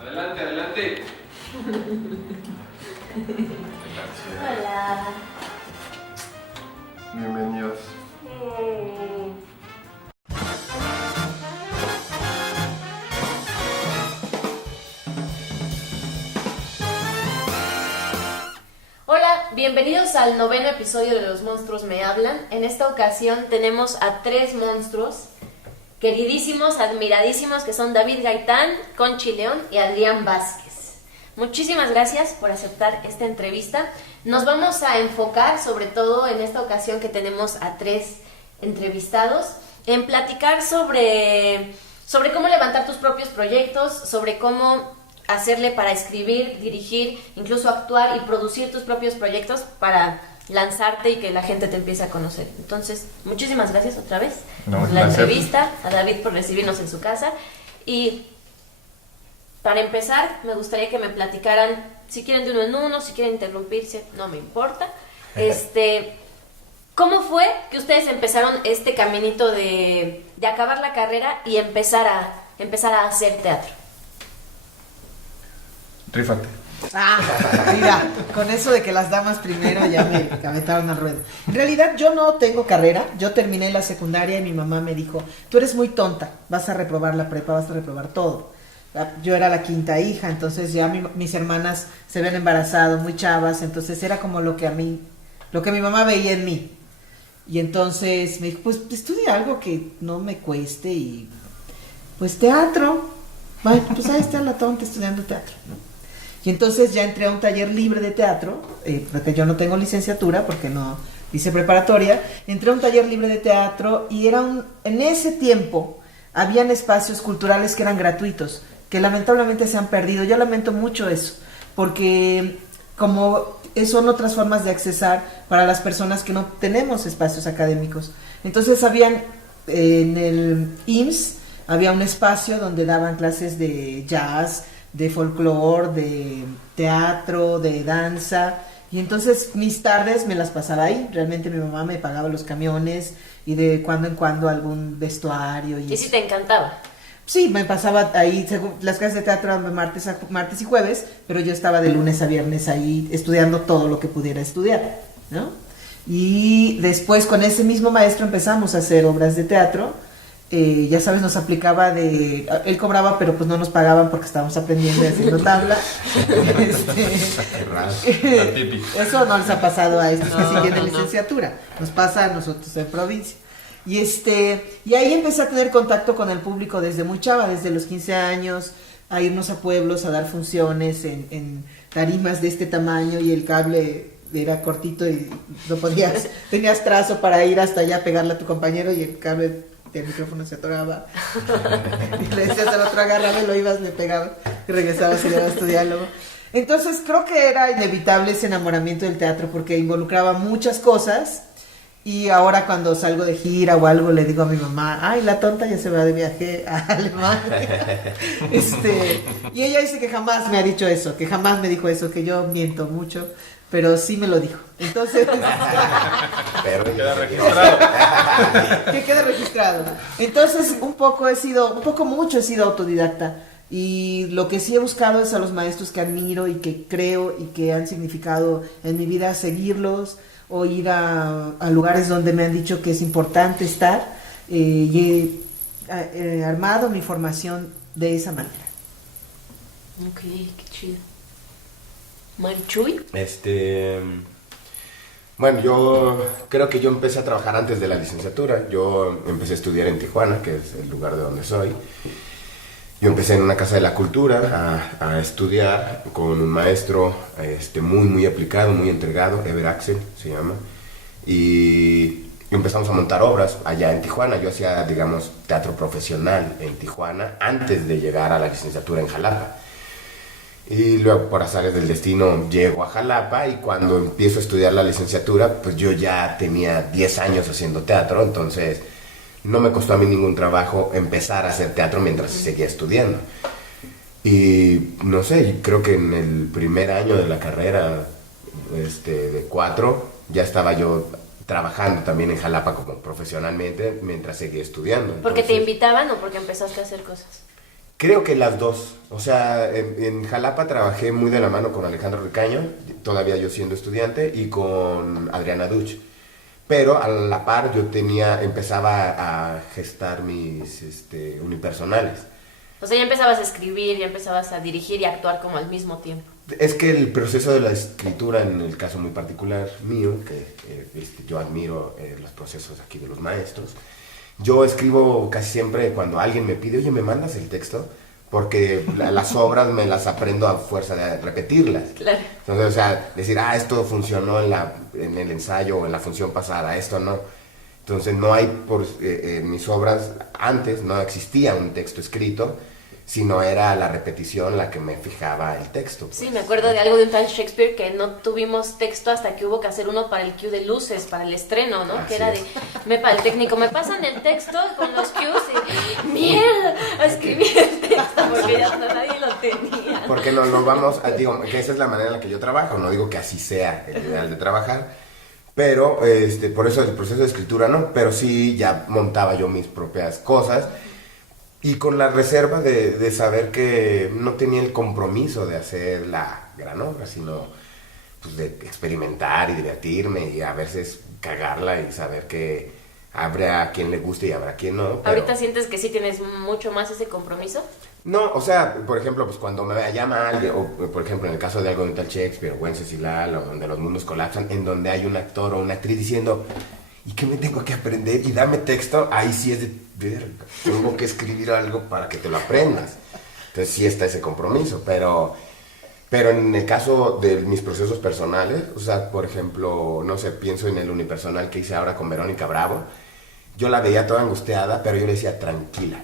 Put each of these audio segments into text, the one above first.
Adelante, adelante. Hola. Bienvenidos. Hola, bienvenidos al 9º episodio de Los Monstruos Me Hablan. En esta ocasión tenemos a 3 monstruos queridísimos, admiradísimos, que son David Gaitán, Conchi León y Adrián Vázquez. Muchísimas gracias por aceptar esta entrevista. Nos vamos a enfocar, sobre todo en esta ocasión que tenemos a 3 entrevistados, en platicar sobre cómo levantar tus propios proyectos, sobre cómo hacerle para escribir, dirigir, incluso actuar y producir tus propios proyectos para lanzarte y que la gente te empiece a conocer. Entonces, muchísimas gracias otra vez por la entrevista, a David por recibirnos en su casa. Y para empezar, me gustaría que me platicaran, si quieren de uno en uno, si quieren interrumpirse, no me importa. ¿Cómo fue que ustedes empezaron este caminito de acabar la carrera y empezar a hacer teatro? Rífate. Mira, con eso de que las damas primero ya me aventaron al ruedo. En realidad yo no tengo carrera, yo terminé la secundaria y mi mamá me dijo, tú eres muy tonta, vas a reprobar la prepa, vas a reprobar todo. Yo era la 5ª hija, entonces ya mis hermanas se habían embarazado muy chavas, entonces era como lo que mi mamá veía en mí. Y entonces me dijo, pues estudia algo que no me cueste y pues teatro. Bueno, pues ahí está la tonta estudiando teatro, ¿no? Y entonces ya entré a un taller libre de teatro, porque yo no tengo licenciatura, porque no hice preparatoria. Entré a un taller libre de teatro y en ese tiempo habían espacios culturales que eran gratuitos, que lamentablemente se han perdido. Yo lamento mucho eso, porque como son otras formas de accesar para las personas que no tenemos espacios académicos. Entonces en el IMSS había un espacio donde daban clases de jazz, de folclore, de teatro, de danza, y entonces mis tardes me las pasaba ahí. Realmente mi mamá me pagaba los camiones y de cuando en cuando algún vestuario. ¿Y si te encantaba? Sí, me pasaba ahí, las clases de teatro eran martes y jueves, pero yo estaba de lunes a viernes ahí estudiando todo lo que pudiera estudiar, ¿no? Y después con ese mismo maestro empezamos a hacer obras de teatro. Ya sabes, nos aplicaba él cobraba, pero pues no nos pagaban porque estábamos aprendiendo y haciendo tabla. Eso no les ha pasado a estos que sí tienen licenciatura, nos pasa a nosotros en provincia. Y ahí empecé a tener contacto con el público desde muy chava, desde los 15 años, a irnos a pueblos, a dar funciones en tarimas de este tamaño, y el cable era cortito y no tenías trazo para ir hasta allá a pegarle a tu compañero, y el cable el micrófono se atoraba y le decías al otro agárrame, lo ibas, le pegabas y regresabas y le dabas tu diálogo. Entonces creo que era inevitable ese enamoramiento del teatro porque involucraba muchas cosas, y ahora cuando salgo de gira o algo le digo a mi mamá, ay, la tonta ya se va de viaje a Alemania. Y ella dice que jamás me ha dicho eso, que jamás me dijo eso, que yo miento mucho, pero sí me lo dijo. Entonces, Queda registrado. que quede registrado. Entonces, mucho he sido autodidacta. Y lo que sí he buscado es a los maestros que admiro y que creo y que han significado en mi vida, seguirlos o ir a lugares donde me han dicho que es importante estar. Y he armado mi formación de esa manera. Ok, qué chido. ¿Marichuy? Bueno, yo creo que yo empecé a trabajar antes de la licenciatura. Yo empecé a estudiar en Tijuana, que es el lugar de donde soy. Yo empecé en una casa de la cultura a estudiar con un maestro muy, muy aplicado, muy entregado, Ever Axel se llama. Y empezamos a montar obras allá en Tijuana. Yo hacía, digamos, teatro profesional en Tijuana antes de llegar a la licenciatura en Jalapa. Y luego, por azares del destino, llego a Jalapa, y cuando empiezo a estudiar la licenciatura, pues yo ya tenía 10 años haciendo teatro, entonces no me costó a mí ningún trabajo empezar a hacer teatro mientras seguía estudiando. Y no sé, creo que en el primer año de la carrera de 4 ya estaba yo trabajando también en Jalapa como profesionalmente mientras seguía estudiando. ¿Porque te Entonces, invitaban o porque empezaste a hacer cosas? creo que las dos. O sea, en Jalapa trabajé muy de la mano con Alejandro Ricaño, todavía yo siendo estudiante, y con Adriana Duch. Pero a la par yo empezaba a gestar mis unipersonales. O sea, ya empezabas a escribir, ya empezabas a dirigir y a actuar como al mismo tiempo. Es que el proceso de la escritura, en el caso muy particular mío, que yo admiro los procesos aquí de los maestros, yo escribo casi siempre cuando alguien me pide, oye, ¿me mandas el texto? Porque las obras me las aprendo a fuerza de repetirlas. Claro. Entonces, o sea, decir, esto funcionó en el ensayo o en la función pasada, esto no. Entonces, no hay, en mis obras, antes no existía un texto escrito, sino era la repetición la que me fijaba el texto. Sí, me acuerdo de algo de un tal Shakespeare que no tuvimos texto hasta que hubo que hacer uno para el cue de luces, para el estreno, ¿no? Así que era es. el técnico, me pasan el texto con los cues y ¡mierda! A escribir el texto porque ya nadie lo tenía. Porque no vamos, digo, que esa es la manera en la que yo trabajo, no digo que así sea el ideal de trabajar, pero por eso el proceso de escritura no, pero sí ya montaba yo mis propias cosas. Y con la reserva de saber que no tenía el compromiso de hacer la gran obra, sino pues, de experimentar y divertirme y a veces cagarla y saber que habrá quien le guste y habrá quien no. Pero... ¿Ahorita sientes que sí tienes mucho más ese compromiso? No, o sea, por ejemplo, pues cuando me llama alguien, o por ejemplo en el caso de algo de tal Shakespeare, o Wenceslao, o donde los mundos colapsan, en donde hay un actor o una actriz diciendo, ¿y qué me tengo que aprender? Y dame texto, ahí sí es de verga. Tengo que escribir algo para que te lo aprendas. Entonces sí está ese compromiso, pero en el caso de mis procesos personales, o sea, por ejemplo, no sé, pienso en el unipersonal que hice ahora con Verónica Bravo, yo la veía toda angustiada, pero yo le decía, tranquila,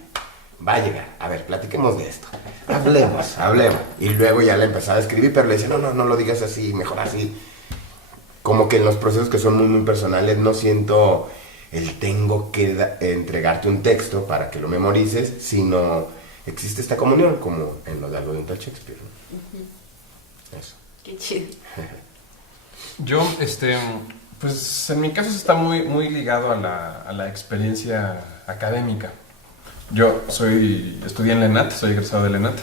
va a llegar, a ver, platiquemos de esto, hablemos. Y luego ya le empezaba a escribir, pero le decía, no lo digas así, mejor así. Como que en los procesos que son muy, muy personales no siento el tengo que entregarte un texto para que lo memorices, sino existe esta comunión, como en lo de algo de un tal Shakespeare, ¿no? Eso. Qué chido. Yo, pues en mi caso está muy, muy ligado a la experiencia académica. Yo estudié en la ENAT, soy egresado de la ENAT.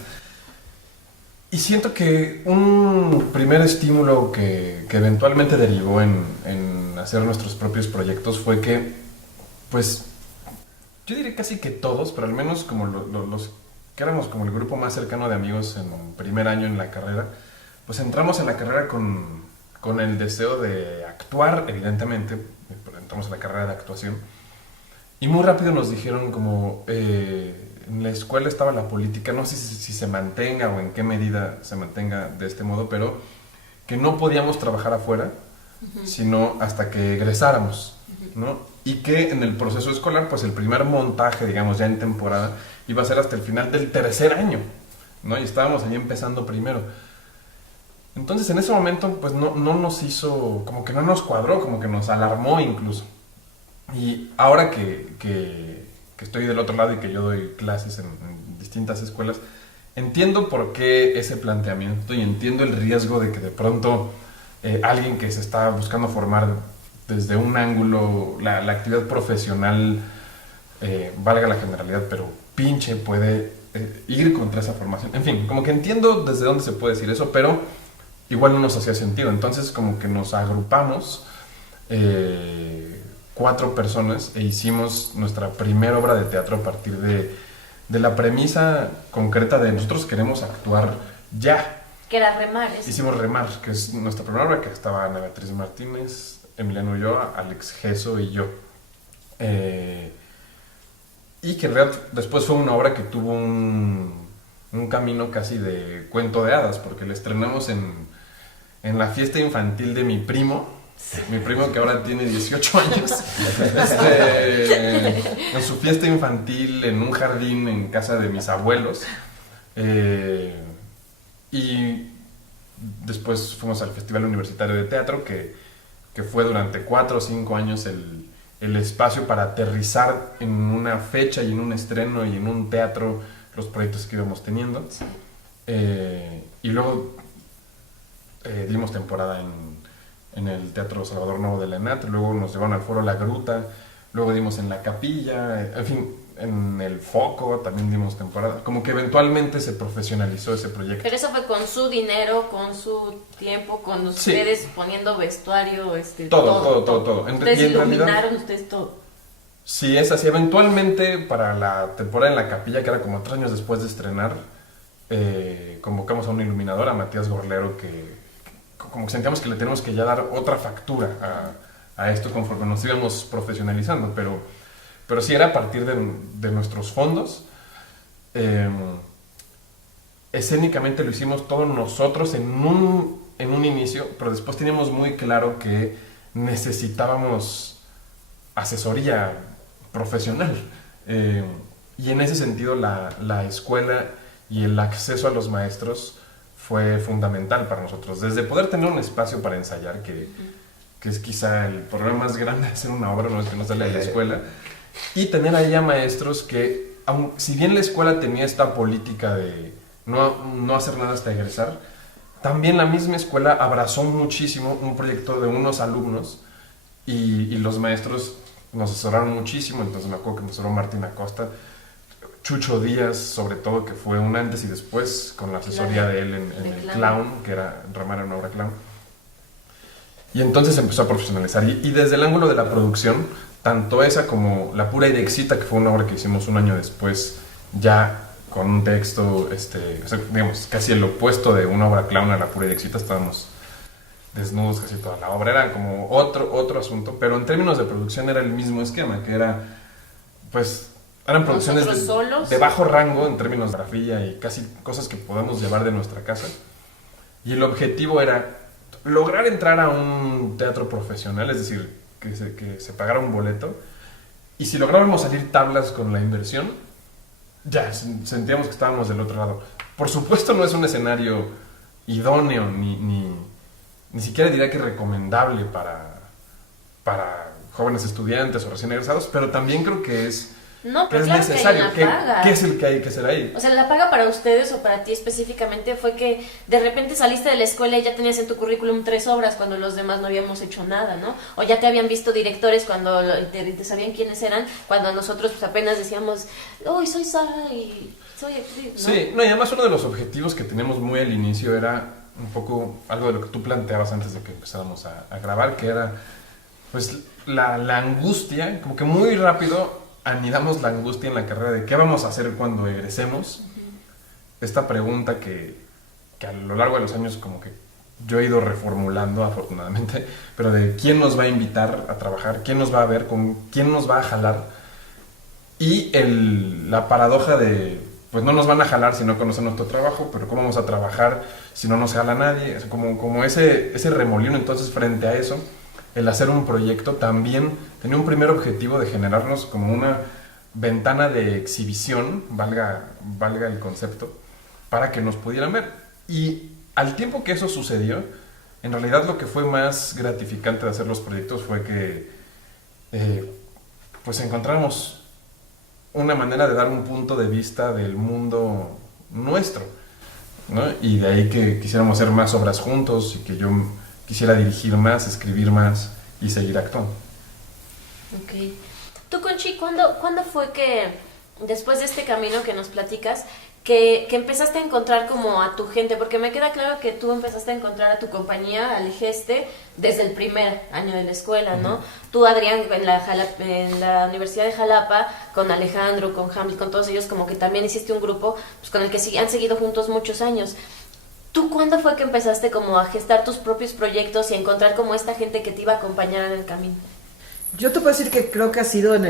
Y siento que un primer estímulo que eventualmente derivó en hacer nuestros propios proyectos fue que, pues, yo diría casi que todos, pero al menos como los que éramos como el grupo más cercano de amigos en primer año en la carrera, pues entramos en la carrera con el deseo de actuar, evidentemente, entramos en la carrera de actuación, y muy rápido nos dijeron como... en la escuela estaba la política, no sé si se mantenga o en qué medida se mantenga de este modo, pero que no podíamos trabajar afuera, sino hasta que egresáramos, ¿no? Y que en el proceso escolar, pues el primer montaje, digamos, ya en temporada, iba a ser hasta el final del tercer año, ¿no? Y estábamos ahí empezando primero. Entonces, en ese momento, pues no nos hizo, como que no nos cuadró, como que nos alarmó incluso. Y ahora que estoy del otro lado y que yo doy clases en distintas escuelas, entiendo por qué ese planteamiento y entiendo el riesgo de que de pronto alguien que se está buscando formar desde un ángulo, la actividad profesional, valga la generalidad, pero pinche puede ir contra esa formación. En fin, como que entiendo desde dónde se puede decir eso, pero igual no nos hacía sentido. Entonces como que nos agrupamos 4 personas e hicimos nuestra primera obra de teatro a partir de la premisa concreta de nosotros queremos actuar ya. Que era Remar. Hicimos Remar, que es nuestra primera obra, que estaba Ana Beatriz Martínez, Emiliano Ulloa, Alex Gesso y yo. Y que en realidad después fue una obra que tuvo un camino casi de cuento de hadas, porque la estrenamos en la fiesta infantil de mi primo. Mi primo que ahora tiene 18 años, en su fiesta infantil en un jardín en casa de mis abuelos, y después fuimos al Festival Universitario de Teatro que fue durante 4 o 5 años el espacio para aterrizar en una fecha y en un estreno y en un teatro los proyectos que íbamos teniendo, y luego dimos temporada en el Teatro Salvador Novo de la ENAT, luego nos llevaron al Foro La Gruta, luego dimos en La Capilla, en fin, en El Foco también dimos temporada. Como que eventualmente se profesionalizó ese proyecto. Pero eso fue con su dinero, con su tiempo, con ustedes poniendo vestuario, Todo. Ustedes Y en iluminaron, realidad, ustedes todo. sí, es así. Eventualmente, para la temporada en La Capilla, que era como 3 años después de estrenar, convocamos a un iluminador, a Matías Gorlero, que como que sentíamos que le tenemos que ya dar otra factura a esto conforme nos íbamos profesionalizando, pero sí era a partir de nuestros fondos. Escénicamente lo hicimos todos nosotros en un inicio, pero después teníamos muy claro que necesitábamos asesoría profesional. Y en ese sentido la escuela y el acceso a los maestros fue fundamental para nosotros. Desde poder tener un espacio para ensayar, que es quizá el problema más grande de hacer una obra, no es que no sale de la escuela, y tener ahí a maestros que, si bien la escuela tenía esta política de no hacer nada hasta egresar, también la misma escuela abrazó muchísimo un proyecto de unos alumnos y los maestros nos asesoraron muchísimo. Entonces me acuerdo que nos asesoró Martín Acosta, Chucho Díaz, sobre todo, que fue un antes y después con la asesoría de él en el Clown, que era Ramar en una obra Clown. Y entonces empezó a profesionalizar. Y desde el ángulo de la producción, tanto esa como La Pura Idexita, que fue una obra que hicimos un año después, ya con un texto, o sea, digamos, casi el opuesto de una obra Clown a La Pura Idexita, estábamos desnudos casi toda la obra, era como otro asunto, pero en términos de producción era el mismo esquema, que era, pues, eran producciones de bajo rango en términos de grafía y casi cosas que podemos llevar de nuestra casa. Y el objetivo era lograr entrar a un teatro profesional, es decir, que se pagara un boleto, y si lográbamos salir tablas con la inversión, ya sentíamos que estábamos del otro lado. Por supuesto no es un escenario idóneo, ni siquiera diría que recomendable para jóvenes estudiantes o recién egresados, pero también creo que es No, pero claro necesario. que hay una paga. ¿Qué es el que hay que hacer ahí? O sea, la paga para ustedes o para ti específicamente fue que de repente saliste de la escuela y ya tenías en tu currículum 3 obras cuando los demás no habíamos hecho nada, ¿no? O ya te habían visto directores cuando te sabían quiénes eran, cuando nosotros pues apenas decíamos, hoy soy Sara y soy actriz, ¿no? Sí, no, y además uno de los objetivos que teníamos muy al inicio era un poco algo de lo que tú planteabas antes de que empezáramos a grabar, que era pues la angustia, como que muy rápido anidamos la angustia en la carrera de qué vamos a hacer cuando egresemos. Esta pregunta que a lo largo de los años como que yo he ido reformulando afortunadamente, pero de quién nos va a invitar a trabajar, quién nos va a ver, con quién nos va a jalar, y la paradoja de pues no nos van a jalar si no conocen nuestro trabajo, pero cómo vamos a trabajar si no nos jala nadie, o sea, como ese remolino. Entonces, frente a eso, el hacer un proyecto también tenía un primer objetivo de generarnos como una ventana de exhibición, valga el concepto, para que nos pudieran ver. Y al tiempo que eso sucedió, en realidad lo que fue más gratificante de hacer los proyectos fue que pues encontramos una manera de dar un punto de vista del mundo nuestro, ¿no? Y de ahí que quisiéramos hacer más obras juntos y que yo quisiera dirigir más, escribir más y seguir actuando. Ok. Tú, Conchi, ¿cuándo fue que, después de este camino que nos platicas, que empezaste a encontrar como a tu gente? Porque me queda claro que tú empezaste a encontrar a tu compañía, al Geste, desde el primer año de la escuela, ¿no? Tú, Adrián, en la Universidad de Jalapa, con Alejandro, con Hamlet, con todos ellos, como que también hiciste un grupo pues, con el que han seguido juntos muchos años. ¿Tú cuándo fue que empezaste como a gestar tus propios proyectos y a encontrar como esta gente que te iba a acompañar en el camino? Yo te puedo decir que creo que ha sido en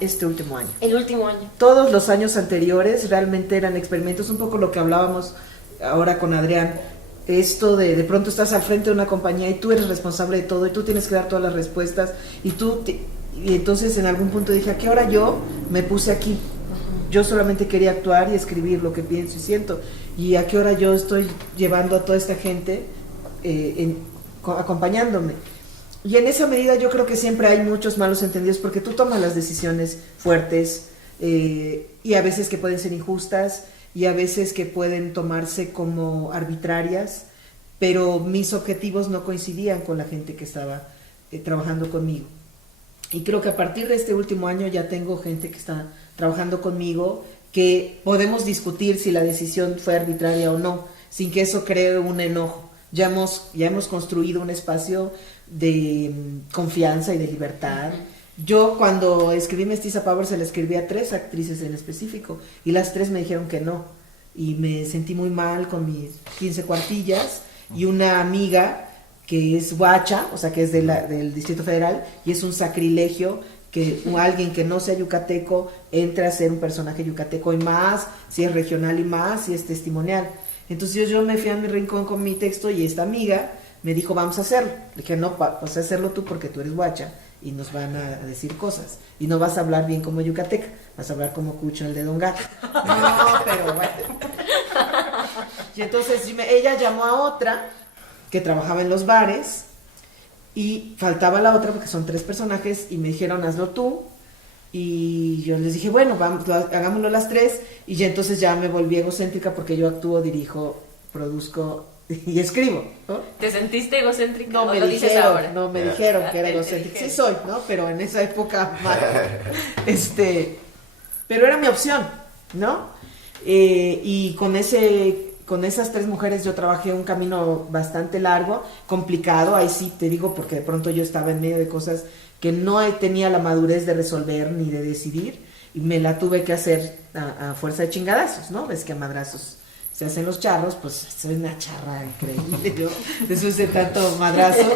este último año. El último año. Todos los años anteriores realmente eran experimentos, un poco lo que hablábamos ahora con Adrián. Esto de pronto estás al frente de una compañía y tú eres responsable de todo y tú tienes que dar todas las respuestas y entonces en algún punto dije, ¿a qué hora yo me puse aquí? Yo solamente quería actuar y escribir lo que pienso y siento. ¿Y a qué hora yo estoy llevando a toda esta gente acompañándome? Y en esa medida yo creo que siempre hay muchos malos entendidos porque tú tomas las decisiones fuertes y a veces que pueden ser injustas y a veces que pueden tomarse como arbitrarias pero mis objetivos no coincidían con la gente que estaba trabajando conmigo. Y creo que a partir de este último año ya tengo gente que está trabajando conmigo, que podemos discutir si la decisión fue arbitraria o no, sin que eso cree un enojo. Ya hemos construido un espacio de confianza y de libertad. Yo cuando escribí Mestiza Power se la escribí a 3 actrices en específico y las 3 me dijeron que no. Y me sentí muy mal con mis 15 cuartillas y una amiga que es guacha, o sea que es del Distrito Federal, y es un sacrilegio que alguien que no sea yucateco entre a ser un personaje yucateco, y más si es regional y más si es testimonial. Entonces yo me fui a mi rincón con mi texto y esta amiga me dijo, vamos a hacerlo. Le dije, no, vas a hacerlo tú porque tú eres guacha y nos van a decir cosas. Y no vas a hablar bien como yucateca, vas a hablar como Cucho el de Don Gato. No, pero bueno. Y entonces ella llamó a otra que trabajaba en los bares y faltaba la otra porque son 3 personajes y me dijeron, hazlo tú. Y yo les dije, bueno, vamos, hagámoslo las 3. Y ya entonces ya me volví egocéntrica porque yo actúo, dirijo, produzco y escribo, ¿no? ¿Te sentiste egocéntrica? No, ¿O me lo dijeron, dices ahora? no me dijeron que era egocéntrica. Sí soy, ¿no? Pero en esa época pero era mi opción, ¿no? Y con esas 3 mujeres yo trabajé un camino bastante largo, complicado, ahí sí te digo, porque de pronto yo estaba en medio de cosas que no tenía la madurez de resolver ni de decidir, y me la tuve que hacer a fuerza de chingadazos, ¿no? Ves que a madrazos se hacen los charros, pues soy una charra increíble, yo, después de tanto madrazo.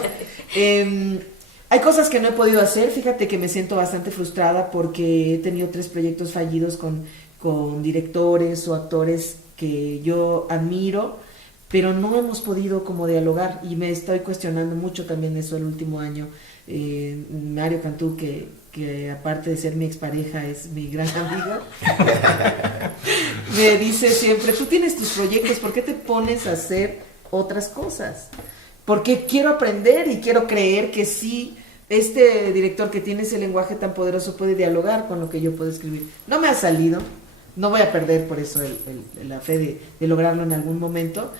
Hay cosas que no he podido hacer, fíjate que me siento bastante frustrada porque he tenido 3 proyectos fallidos con directores o actores que yo admiro, pero no hemos podido como dialogar, y me estoy cuestionando mucho también eso el último año. Mario Cantú, que aparte de ser mi expareja es mi gran amigo, me dice siempre, tú tienes tus proyectos, ¿por qué te pones a hacer otras cosas? Porque quiero aprender y quiero creer que sí, este director que tiene ese lenguaje tan poderoso puede dialogar con lo que yo puedo escribir. No me ha salido, no voy a perder por eso la fe de lograrlo en algún momento,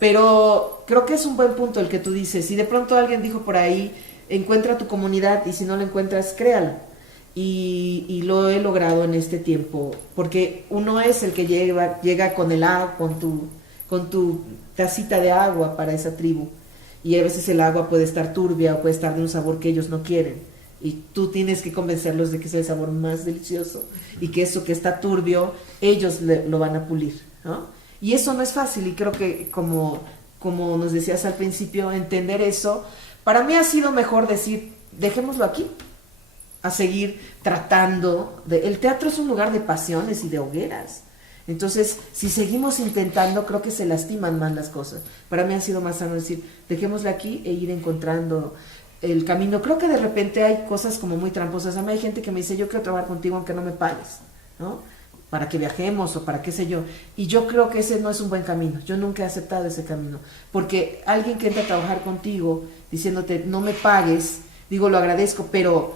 pero creo que es un buen punto el que tú dices. Si de pronto alguien dijo por ahí, encuentra tu comunidad, y si no la encuentras, créalo. Y lo he logrado en este tiempo, porque uno es el que llega con el agua, con tu tacita de agua para esa tribu, y a veces el agua puede estar turbia o puede estar de un sabor que ellos no quieren, y tú tienes que convencerlos de que es el sabor más delicioso y que eso que está turbio ellos lo van a pulir, ¿no? Y eso no es fácil, y creo que como nos decías al principio, entender eso para mí ha sido mejor decir, dejémoslo aquí, a seguir tratando el teatro es un lugar de pasiones y de hogueras. Entonces, si seguimos intentando, creo que se lastiman más las cosas. Para mí ha sido más sano decir, dejémoslo aquí e ir encontrando el camino. Creo que de repente hay cosas como muy tramposas. A mí hay gente que me dice, yo quiero trabajar contigo aunque no me pagues, ¿no? Para que viajemos o para qué sé yo. Y yo creo que ese no es un buen camino. Yo nunca he aceptado ese camino. Porque alguien que entra a trabajar contigo diciéndote, no me pagues, digo, lo agradezco, pero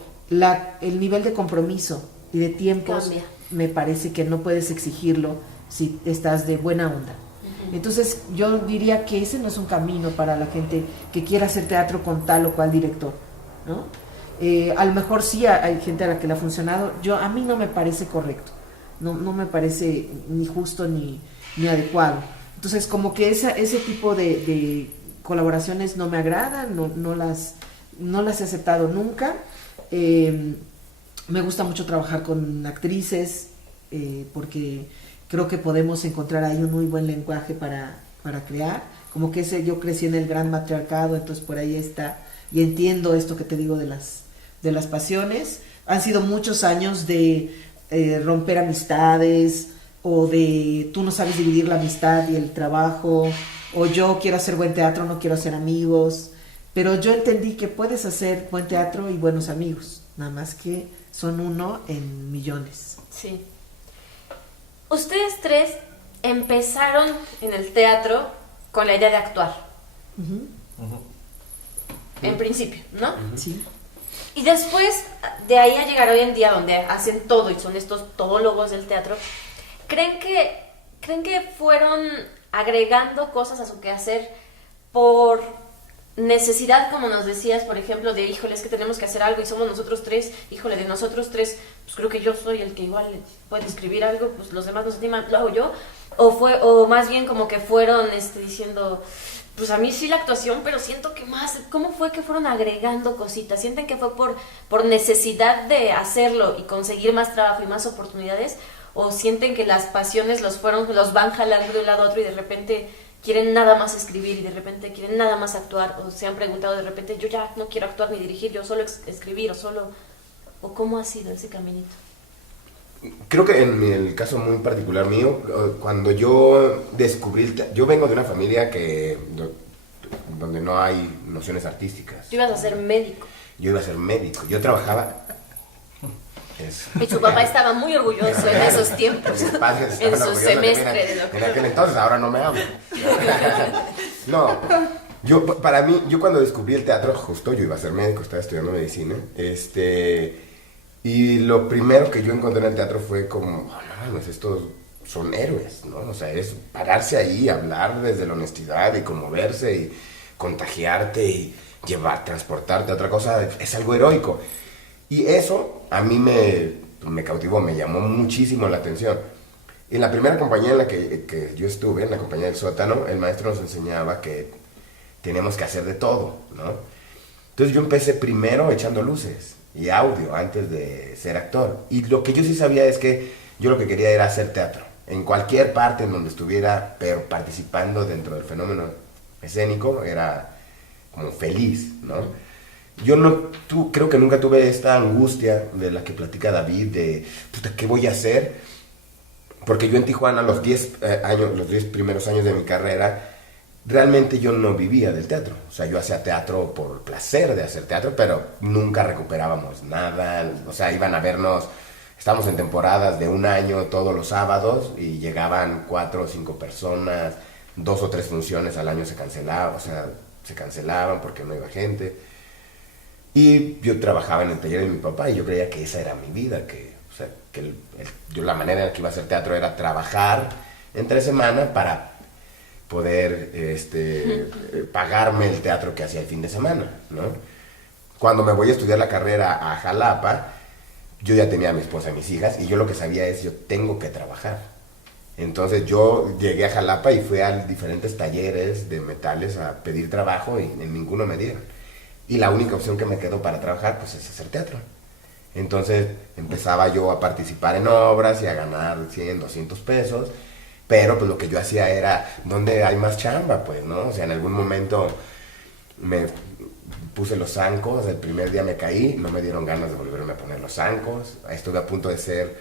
el nivel de compromiso y de tiempos cambia. Me parece que no puedes exigirlo si estás de buena onda. Entonces yo diría que ese no es un camino para la gente que quiera hacer teatro con tal o cual director, ¿no? A lo mejor sí hay gente a la que le ha funcionado. A mí no me parece correcto, no me parece ni justo ni adecuado. Entonces como que ese tipo de colaboraciones no me agradan, no las he aceptado nunca. Me gusta mucho trabajar con actrices, porque creo que podemos encontrar ahí un muy buen lenguaje para crear. Como que yo crecí en el gran matriarcado, entonces por ahí está, y entiendo esto que te digo de las pasiones. Han sido muchos años de romper amistades, o de tú no sabes dividir la amistad y el trabajo, o yo quiero hacer buen teatro, no quiero hacer amigos. Pero yo entendí que puedes hacer buen teatro y buenos amigos, nada más que son uno en millones. Sí. Ustedes 3 empezaron en el teatro con la idea de actuar. En principio, ¿no? Sí. Y después, de ahí a llegar hoy en día donde hacen todo y son estos todólogos del teatro, ¿creen que fueron agregando cosas a su quehacer por necesidad, como nos decías, por ejemplo, de híjole, es que tenemos que hacer algo y somos nosotros tres, híjole, de nosotros tres, pues creo que yo soy el que igual puede escribir algo, pues los demás no se animan, lo hago yo, o más bien como que fueron diciendo, pues a mí sí la actuación, pero siento que más, ¿cómo fue que fueron agregando cositas? ¿Sienten que fue por necesidad de hacerlo y conseguir más trabajo y más oportunidades? ¿O sienten que las pasiones los van jalando de un lado a otro y de repente quieren nada más escribir y de repente quieren nada más actuar? ¿O se han preguntado de repente, yo ya no quiero actuar ni dirigir, yo solo escribir o cómo ha sido ese caminito? Creo que en el caso muy particular mío, cuando yo descubrí, yo vengo de una familia donde no hay nociones artísticas. Tú ibas a ser médico. Yo iba a ser médico, yo trabajaba... Y su papá estaba muy orgulloso en esos tiempos, en su semestre de doctor. En aquel entonces, ahora no me hablo. No, para mí, yo cuando descubrí el teatro, justo yo iba a ser médico, estaba estudiando medicina, y lo primero que yo encontré en el teatro fue como, oh, no, estos son héroes, ¿no? O sea, es pararse ahí, hablar desde la honestidad y conmoverse y contagiarte y transportarte a otra cosa, es algo heroico. Y eso a mí me cautivó, me llamó muchísimo la atención. En la primera compañía en la que yo estuve, en la compañía del sótano, el maestro nos enseñaba que teníamos que hacer de todo, ¿no? Entonces yo empecé primero echando luces y audio antes de ser actor. Y lo que yo sí sabía es que yo lo que quería era hacer teatro. En cualquier parte en donde estuviera, pero participando dentro del fenómeno escénico, era como feliz, ¿no? Creo que nunca tuve esta angustia de la que platica David, de, puta, ¿qué voy a hacer? Porque yo en Tijuana, los 10 primeros años de mi carrera, realmente yo no vivía del teatro. O sea, yo hacía teatro por placer de hacer teatro, pero nunca recuperábamos nada. O sea, iban a vernos, estábamos en temporadas de un año todos los sábados y llegaban 4 o 5 personas, 2 o 3 funciones al año se cancelaban porque no iba gente. Y yo trabajaba en el taller de mi papá y yo creía que esa era mi vida, yo la manera en la que iba a hacer teatro era trabajar entre semana para poder pagarme el teatro que hacía el fin de semana, ¿no? Cuando me voy a estudiar la carrera a Jalapa, yo ya tenía a mi esposa y mis hijas y yo lo que sabía es yo tengo que trabajar. Entonces yo llegué a Jalapa y fui a diferentes talleres de metales a pedir trabajo y en ninguno me dieron. Y la única opción que me quedó para trabajar, pues, es hacer teatro. Entonces, empezaba yo a participar en obras y a ganar 100, 200 pesos. Pero, pues, lo que yo hacía era, ¿dónde hay más chamba? Pues, ¿no? O sea, en algún momento me puse los zancos, el primer día me caí, no me dieron ganas de volverme a poner los zancos. Estuve a punto de ser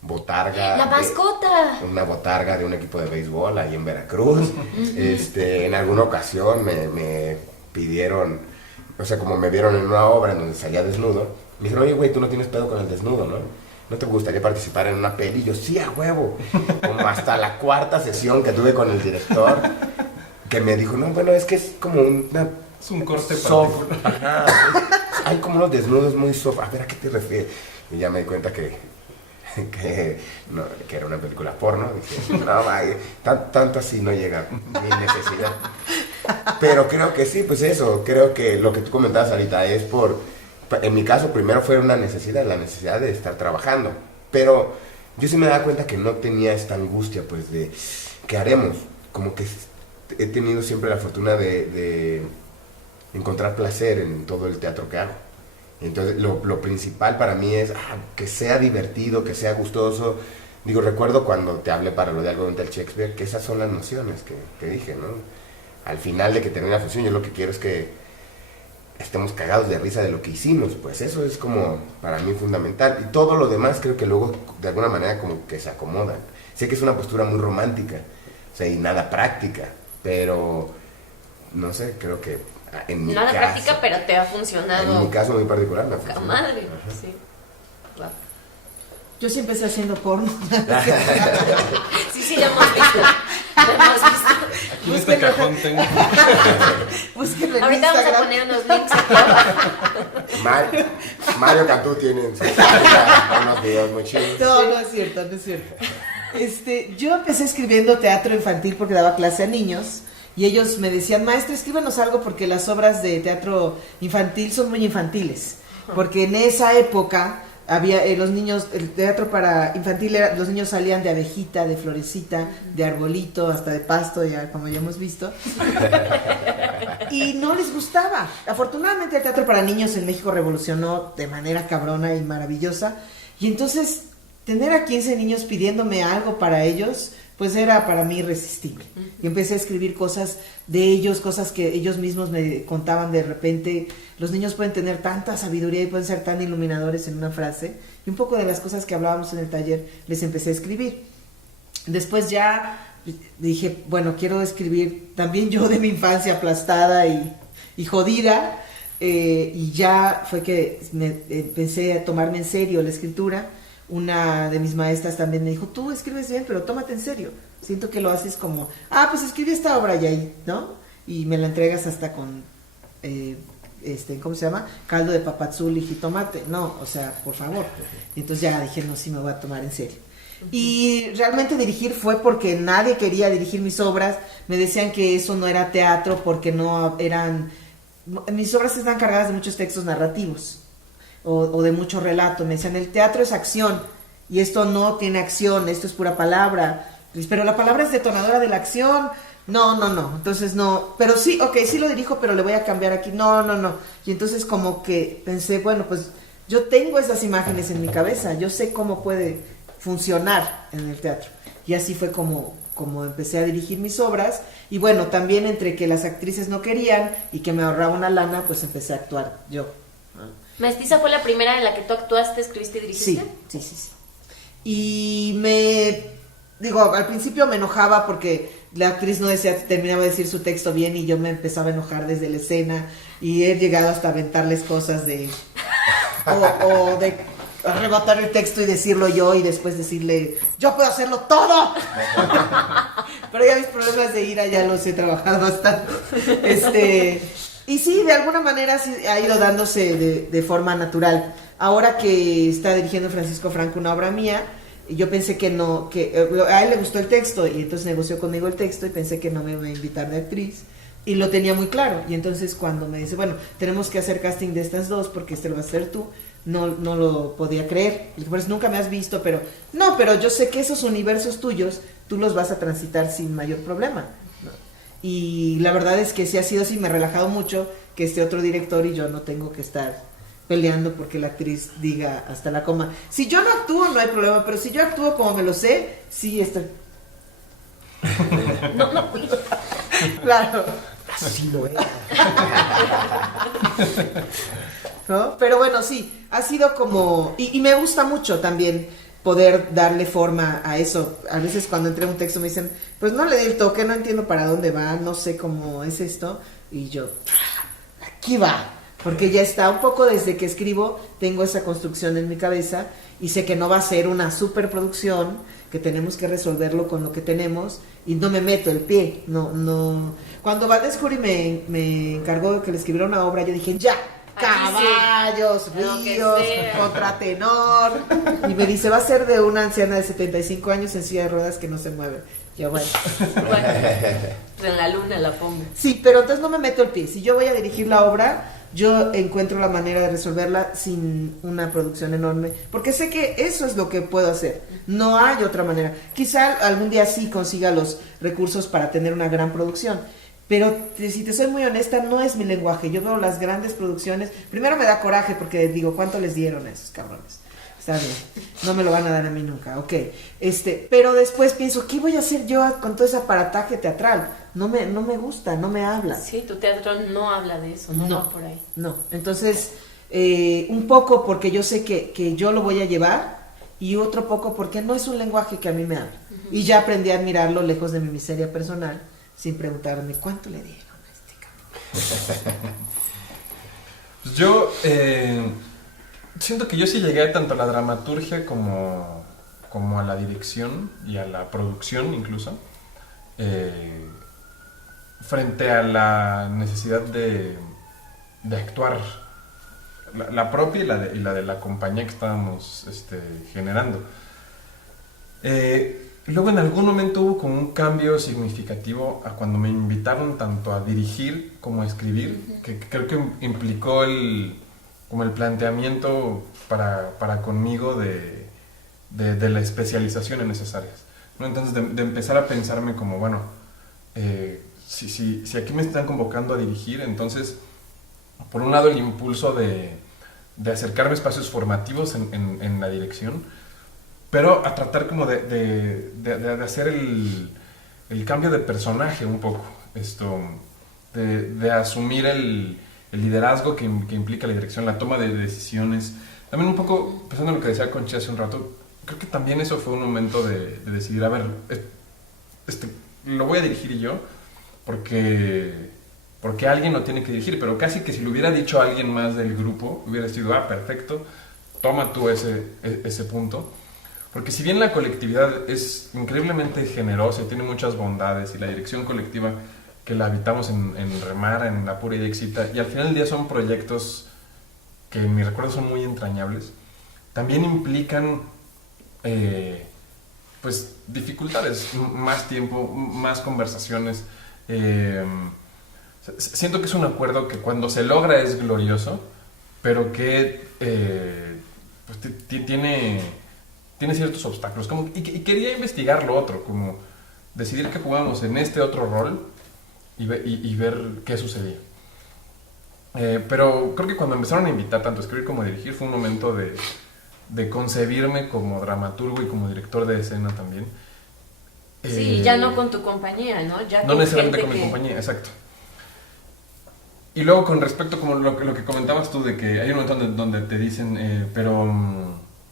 botarga. ¡La mascota! Una botarga de un equipo de béisbol ahí en Veracruz. En alguna ocasión me pidieron... O sea, como me vieron en una obra en donde salía desnudo, me dijeron, oye, güey, tú no tienes pedo con el desnudo, ¿no? ¿No te gustaría participar en una peli? Y yo, sí, a huevo. Como hasta la 4ª sesión que tuve con el director, que me dijo, no, bueno, es que es como es un corte soft. Ajá. Hay como unos desnudos muy soft. A ver, ¿a qué te refieres? Y ya me di cuenta que era una película porno. Dije, no, vaya, tanto así no llega mi necesidad. Pero creo que sí, pues eso, creo que lo que tú comentabas ahorita es en mi caso primero fue una necesidad, la necesidad de estar trabajando, pero yo sí me daba cuenta que no tenía esta angustia, pues, de ¿qué haremos? Como que he tenido siempre la fortuna de encontrar placer en todo el teatro que hago. Entonces lo principal para mí es que sea divertido, que sea gustoso. Digo, recuerdo cuando te hablé para lo de algo del Shakespeare, que esas son las nociones que dije, ¿no? Al final de que termine la función, yo lo que quiero es que estemos cagados de risa de lo que hicimos, pues eso es como para mí fundamental. Y todo lo demás creo que luego de alguna manera como que se acomodan. Sé que es una postura muy romántica, o sea, y nada práctica, pero no sé, creo que en mi nada caso... Nada práctica, pero te ha funcionado. En mi caso muy particular me ha funcionado. Madre, sí. Wow. Yo sí empecé haciendo porno. Sí, lo hemos visto. Lo hemos visto. Aquí en este cajón tengo. Búsquenlo en ahorita Instagram. vamos a poner unos links aquí abajo. Mario Cantú tiene en su unos videos muy chidos. No es cierto, no es cierto. Yo empecé escribiendo teatro infantil porque daba clase a niños y ellos me decían, maestra, escríbanos algo porque las obras de teatro infantil son muy infantiles, porque en esa época había los niños, el teatro para infantil los niños salían de abejita, de florecita, de arbolito, hasta de pasto, ya como ya hemos visto, y no les gustaba. Afortunadamente el teatro para niños en México revolucionó de manera cabrona y maravillosa, y entonces tener a 15 niños pidiéndome algo para ellos, pues era para mí irresistible. Y empecé a escribir cosas de ellos, cosas que ellos mismos me contaban de repente. Los niños pueden tener tanta sabiduría y pueden ser tan iluminadores en una frase. Y un poco de las cosas que hablábamos en el taller les empecé a escribir. Después ya dije, bueno, quiero escribir también yo de mi infancia aplastada y jodida. Y ya fue que empecé a tomarme en serio la escritura. Una de mis maestras también me dijo, tú escribes bien, pero tómate en serio. Siento que lo haces como, pues escribí esta obra y ahí, ¿no? Y me la entregas hasta con, ¿cómo se llama? Caldo de papadzul y jitomate. No, o sea, por favor. Y entonces ya dije, no, sí me voy a tomar en serio. Y realmente dirigir fue porque nadie quería dirigir mis obras. Me decían que eso no era teatro porque no eran... Mis obras están cargadas de muchos textos narrativos. O de mucho relato. Me decían, el teatro es acción y esto no tiene acción, esto es pura palabra, pero la palabra es detonadora de la acción. No, entonces no, pero sí, ok, sí lo dirijo, pero le voy a cambiar aquí, no. Y entonces como que pensé, bueno, pues yo tengo esas imágenes en mi cabeza, yo sé cómo puede funcionar en el teatro. Y así fue como empecé a dirigir mis obras. Y bueno, también entre que las actrices no querían y que me ahorraba una lana, pues empecé a actuar yo. ¿Mestiza fue la primera en la que tú actuaste, escribiste y dirigiste? Sí. Y al principio me enojaba porque la actriz no terminaba de decir su texto bien y yo me empezaba a enojar desde la escena y he llegado hasta aventarles cosas o de arrebatar el texto y decirlo yo y después decirle, yo puedo hacerlo todo. Pero ya mis problemas de ira ya los he trabajado bastante. Y sí, de alguna manera sí ha ido dándose de forma natural. Ahora que está dirigiendo Francisco Franco una obra mía, yo pensé que a él le gustó el texto y entonces negoció conmigo el texto y pensé que no me iba a invitar de actriz y lo tenía muy claro. Y entonces cuando me dice, bueno, tenemos que hacer casting de estas dos porque lo vas a hacer tú, no lo podía creer. Y pues nunca me has visto, pero yo sé que esos universos tuyos tú los vas a transitar sin mayor problema. Y la verdad es que sí ha sido así, me ha relajado mucho que esté otro director y yo no tengo que estar peleando porque la actriz diga hasta la coma. Si yo no actúo no hay problema, pero si yo actúo como me lo sé, sí estoy... No. Claro. Así lo era. ¿No? Pero bueno, sí, ha sido como... Y me gusta mucho también poder darle forma a eso. A veces cuando entrego un texto me dicen, pues no le di el toque, no entiendo para dónde va, no sé cómo es esto. Y yo, aquí va. Porque ya está un poco desde que escribo, tengo esa construcción en mi cabeza y sé que no va a ser una superproducción, que tenemos que resolverlo con lo que tenemos y no me meto el pie. No. Cuando Valdés Curi me encargó de que le escribiera una obra, yo dije, ya. Caballos, ríos, contratenor. Y me dice, va a ser de una anciana de 75 años en silla de ruedas que no se mueve. Yo, bueno, en la luna la pongo. Sí, pero entonces no me meto el pie. Si yo voy a dirigir la obra, yo encuentro la manera de resolverla sin una producción enorme, porque sé que eso es lo que puedo hacer. No hay otra manera. Quizá algún día sí consiga los recursos para tener una gran producción. Pero si te soy muy honesta, no es mi lenguaje. Yo veo las grandes producciones. Primero me da coraje porque digo, ¿cuánto les dieron a esos cabrones? Está bien, no me lo van a dar a mí nunca, ok. Pero después pienso, ¿qué voy a hacer yo con todo ese aparataje teatral? No me gusta, no me habla. Sí, tu teatro no habla de eso, no va por ahí. No, entonces, un poco porque yo sé que yo lo voy a llevar y otro poco porque no es un lenguaje que a mí me habla. Uh-huh. Y ya aprendí a admirarlo lejos de mi miseria personal, sin preguntarme cuánto le dieron a este cabrón. Pues yo siento que yo sí llegué tanto a la dramaturgia como a la dirección y a la producción incluso, frente a la necesidad de actuar, la propia y la de la compañía que estábamos generando. luego en algún momento hubo como un cambio significativo a cuando me invitaron tanto a dirigir como a escribir, que creo que implicó como el planteamiento para conmigo de la especialización en esas áreas, ¿no? Entonces de empezar a pensarme como, bueno, si aquí me están convocando a dirigir, entonces por un lado el impulso de acercarme a espacios formativos en la dirección, pero a tratar como de hacer el cambio de personaje un poco, de asumir el liderazgo que implica la dirección, la toma de decisiones. También un poco, pensando en lo que decía Conchi hace un rato, creo que también eso fue un momento de decidir, a ver, lo voy a dirigir yo, porque alguien lo tiene que dirigir, pero casi que si lo hubiera dicho a alguien más del grupo, hubiera sido, perfecto, toma tú ese punto. Porque si bien la colectividad es increíblemente generosa y tiene muchas bondades, y la dirección colectiva que la habitamos en Remara, en La Pura y Éxita, y al final del día son proyectos que en mi recuerdo son muy entrañables, también implican pues dificultades, más tiempo, más conversaciones. Siento que es un acuerdo que cuando se logra es glorioso, pero que pues tiene ciertos obstáculos. Y quería investigar lo otro, como decidir que jugamos en este otro rol y ver qué sucedía. Pero creo que cuando empezaron a invitar tanto a escribir como a dirigir fue un momento de concebirme como dramaturgo y como director de escena también. Sí, ya no con tu compañía, ¿no? Ya no con necesariamente gente con mi compañía, exacto. Y luego con respecto como lo que comentabas tú, de que hay un momento donde te dicen, pero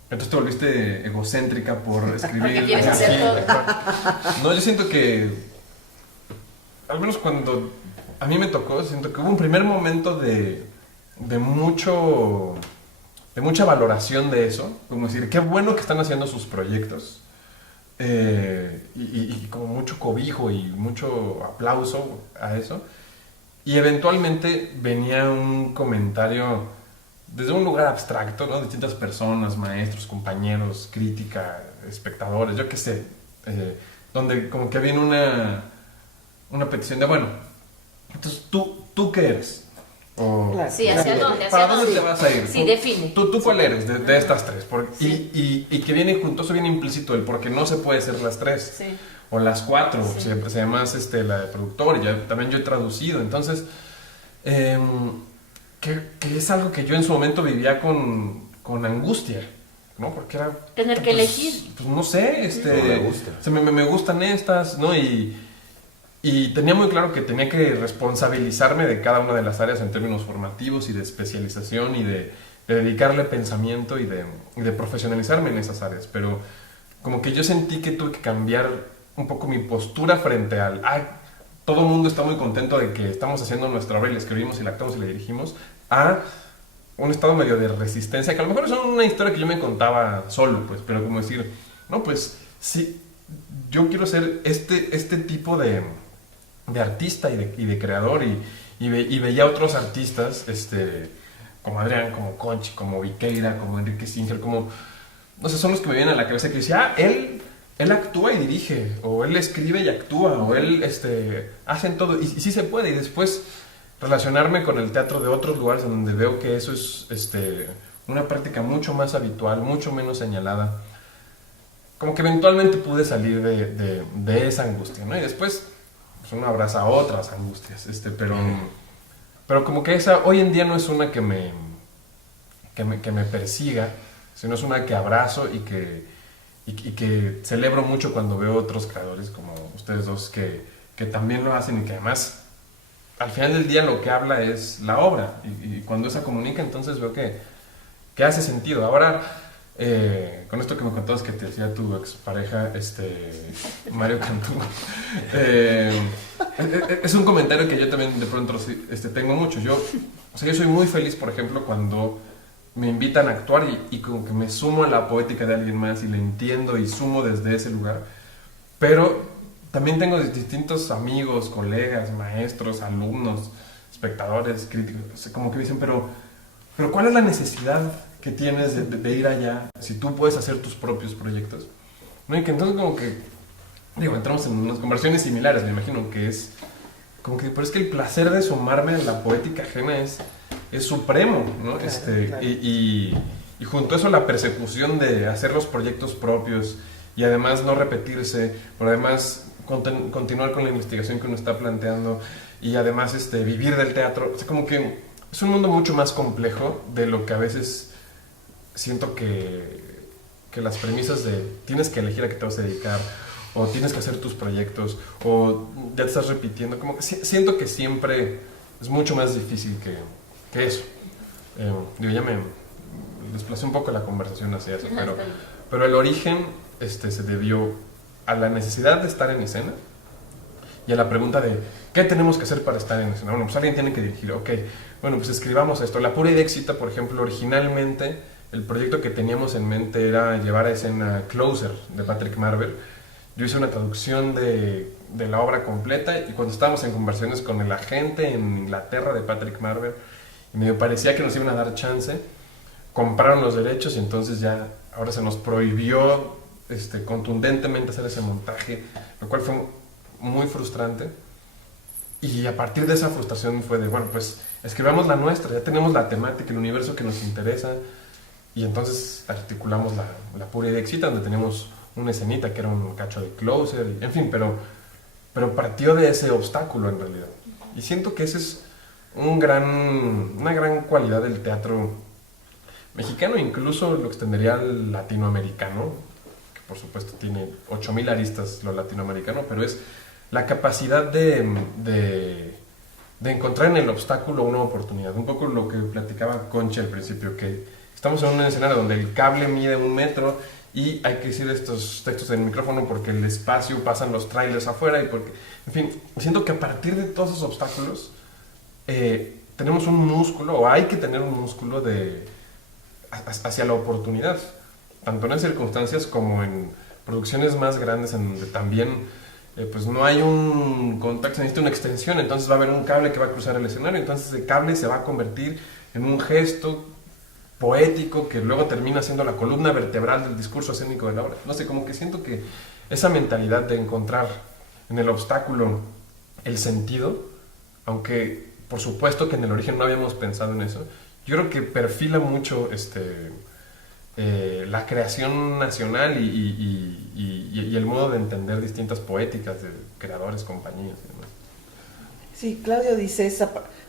entonces te volviste egocéntrica por escribir. Porque quieres hacer todo. No, yo siento que, al menos cuando a mí me tocó, siento que hubo un primer momento de mucha valoración de eso, como decir, qué bueno que están haciendo sus proyectos, y como mucho cobijo y mucho aplauso a eso. Y eventualmente venía un comentario desde un lugar abstracto, ¿no? Distintas personas, maestros, compañeros, crítica, espectadores, yo qué sé, donde como que viene una petición de, bueno, entonces ¿tú qué eres? O, Claro. Sí, ¿hacia dónde? ¿Para dónde te vas a ir? Sí, define. ¿Tú cuál eres de estas tres? Sí. Y que viene junto, eso viene implícito, el porque no se puede ser las tres. Sí. O las cuatro, Sí. además la de productor, también yo he traducido, entonces, que es algo que yo en su momento vivía con angustia, ¿no? Porque era... Tener que elegir. Pues no sé, No me gusta. me gustan estas, ¿no? Y tenía muy claro que tenía que responsabilizarme de cada una de las áreas en términos formativos y de especialización y de dedicarle pensamiento y de profesionalizarme en esas áreas, pero como que yo sentí que tuve que cambiar un poco mi postura frente al todo el mundo está muy contento de que estamos haciendo nuestra obra y la escribimos y la actuamos y la dirigimos, a un estado medio de resistencia, que a lo mejor es una historia que yo me contaba solo, pues, pero como decir, no, pues sí, yo quiero ser este tipo de artista y de creador, y veía otros artistas, como Adrián, como Conchi, como Viqueira, como Enrique Singer, como, no sé, son los que me vienen a la cabeza, que decía, él actúa y dirige, o él escribe y actúa, o él hacen todo, y sí se puede, y después relacionarme con el teatro de otros lugares en donde veo que eso es una práctica mucho más habitual, mucho menos señalada. Como que eventualmente pude salir de esa angustia, ¿no? Y después pues uno abraza otras angustias, pero como que esa hoy en día no es una que me persiga, sino es una que abrazo y que celebro mucho cuando veo otros creadores como ustedes dos que también lo hacen, y que además al final del día lo que habla es la obra, y cuando esa comunica, entonces veo que hace sentido. Ahora, con esto que me contabas que te decía tu expareja, Mario Cantú, es un comentario que yo también de pronto tengo mucho. Yo soy muy feliz, por ejemplo, cuando me invitan a actuar y como que me sumo a la poética de alguien más y le entiendo y sumo desde ese lugar, pero también tengo distintos amigos, colegas, maestros, alumnos, espectadores, críticos, como que dicen, pero ¿cuál es la necesidad que tienes de ir allá si tú puedes hacer tus propios proyectos? ¿No? Y que entonces como que entramos en unas conversaciones similares, me imagino, que es como que, pero es que el placer de sumarme a la poética ajena es supremo, ¿no? Claro. Y junto a eso la persecución de hacer los proyectos propios y además no repetirse, pero además continuar con la investigación que uno está planteando y además vivir del teatro. O sea, como que es un mundo mucho más complejo de lo que a veces siento que las premisas de tienes que elegir a qué te vas a dedicar o tienes que hacer tus proyectos o ya te estás repitiendo. Como que siento que siempre es mucho más difícil que eso. Ya me desplacé un poco la conversación hacia eso, pero el origen se debió a la necesidad de estar en escena y a la pregunta de ¿qué tenemos que hacer para estar en escena? Bueno, pues alguien tiene que dirigir, ok, bueno, pues escribamos esto. La Pura Idéxita, por ejemplo, originalmente el proyecto que teníamos en mente era llevar a escena Closer de Patrick Marvel. Yo hice una traducción de la obra completa y cuando estábamos en conversaciones con el agente en Inglaterra de Patrick Marvel y me parecía que nos iban a dar chance, compraron los derechos y entonces ya ahora se nos prohibió contundentemente hacer ese montaje, lo cual fue muy frustrante. Y a partir de esa frustración fue de, bueno, pues escribamos la nuestra, ya tenemos la temática, el universo que nos interesa, y entonces articulamos la Pura Idéxita, donde teníamos una escenita que era un cacho de Closer, en fin, pero partió de ese obstáculo en realidad. Y siento que ese es una gran cualidad del teatro mexicano, incluso lo extendería al latinoamericano, que por supuesto tiene 8000 aristas lo latinoamericano, pero es la capacidad de encontrar en el obstáculo una oportunidad. Un poco lo que platicaba Concha al principio, que estamos en un escenario donde el cable mide 1 metro y hay que decir estos textos en el micrófono porque el espacio pasan los trailers afuera y porque, en fin, siento que a partir de todos esos obstáculos tenemos un músculo, o hay que tener un músculo hacia la oportunidad, tanto en esas circunstancias como en producciones más grandes en donde también pues no hay un contacto, se necesita una extensión, entonces va a haber un cable que va a cruzar el escenario, entonces el cable se va a convertir en un gesto poético que luego termina siendo la columna vertebral del discurso escénico de la obra. No sé, como que siento que esa mentalidad de encontrar en el obstáculo el sentido, aunque por supuesto que en el origen no habíamos pensado en eso, yo creo que perfila mucho la creación nacional y el modo de entender distintas poéticas de creadores, compañías y demás. Sí, Claudio dice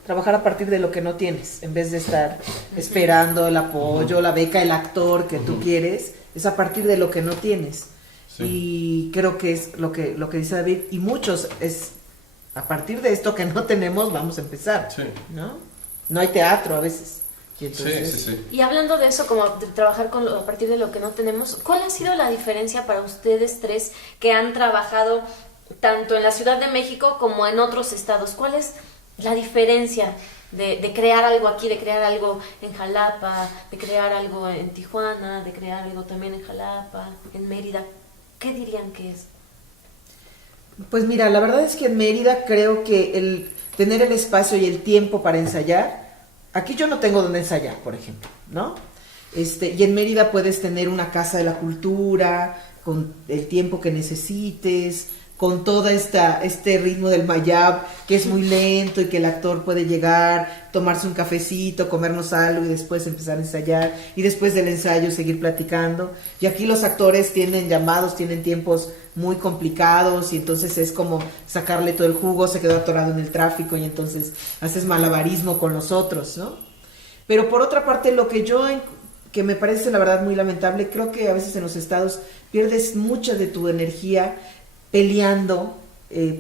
trabajar a partir de lo que no tienes, en vez de estar esperando el apoyo, la beca, el actor que tú quieres, es a partir de lo que no tienes. Sí. Y creo que es lo que dice David, y muchos es a partir de esto que no tenemos vamos a empezar, sí. No hay teatro a veces. Y entonces, sí. Y hablando de eso, como de trabajar a partir de lo que no tenemos, ¿cuál ha sido la diferencia para ustedes tres que han trabajado tanto en la Ciudad de México como en otros estados? ¿Cuál es la diferencia de crear algo aquí, de crear algo en Jalapa, de crear algo en Tijuana, de crear algo también en Jalapa, en Mérida? ¿Qué dirían que es? Pues mira, la verdad es que en Mérida creo que el tener el espacio y el tiempo para ensayar, aquí yo no tengo donde ensayar, por ejemplo, ¿no? Y en Mérida puedes tener una casa de la cultura, con el tiempo que necesites, con todo este ritmo del mayab, que es muy lento y que el actor puede llegar, tomarse un cafecito, comernos algo y después empezar a ensayar, y después del ensayo seguir platicando. Y aquí los actores tienen llamados, tienen tiempos muy complicados, y entonces es como sacarle todo el jugo, se quedó atorado en el tráfico, y entonces haces malabarismo con los otros, ¿no? Pero por otra parte, lo que me parece la verdad muy lamentable, creo que a veces en los estados pierdes mucha de tu energía peleando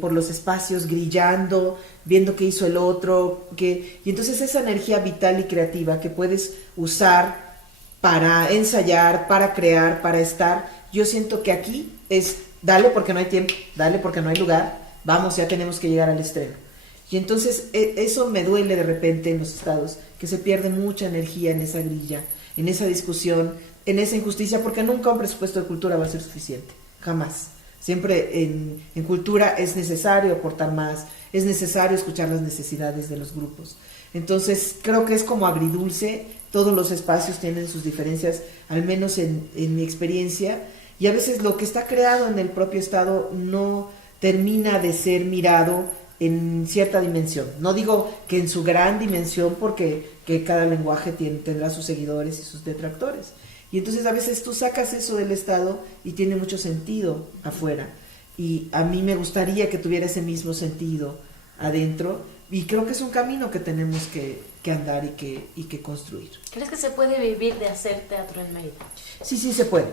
por los espacios, grillando, viendo qué hizo el otro, y entonces esa energía vital y creativa que puedes usar para ensayar, para crear, para estar, yo siento que aquí es dale porque no hay tiempo, dale porque no hay lugar, vamos, ya tenemos que llegar al estreno. Y entonces eso me duele de repente en los estados, que se pierde mucha energía en esa grilla, en esa discusión, en esa injusticia, porque nunca un presupuesto de cultura va a ser suficiente, jamás. Siempre en cultura es necesario aportar más, es necesario escuchar las necesidades de los grupos. Entonces creo que es como agridulce, todos los espacios tienen sus diferencias, al menos en mi experiencia, Y a veces lo que está creado en el propio Estado no termina de ser mirado en cierta dimensión. No digo que en su gran dimensión, porque que cada lenguaje tendrá sus seguidores y sus detractores. Y entonces a veces tú sacas eso del Estado y tiene mucho sentido afuera. Y a mí me gustaría que tuviera ese mismo sentido adentro. Y creo que es un camino que tenemos que andar y que construir. ¿Crees que se puede vivir de hacer teatro en Mérida? Sí, sí se puede.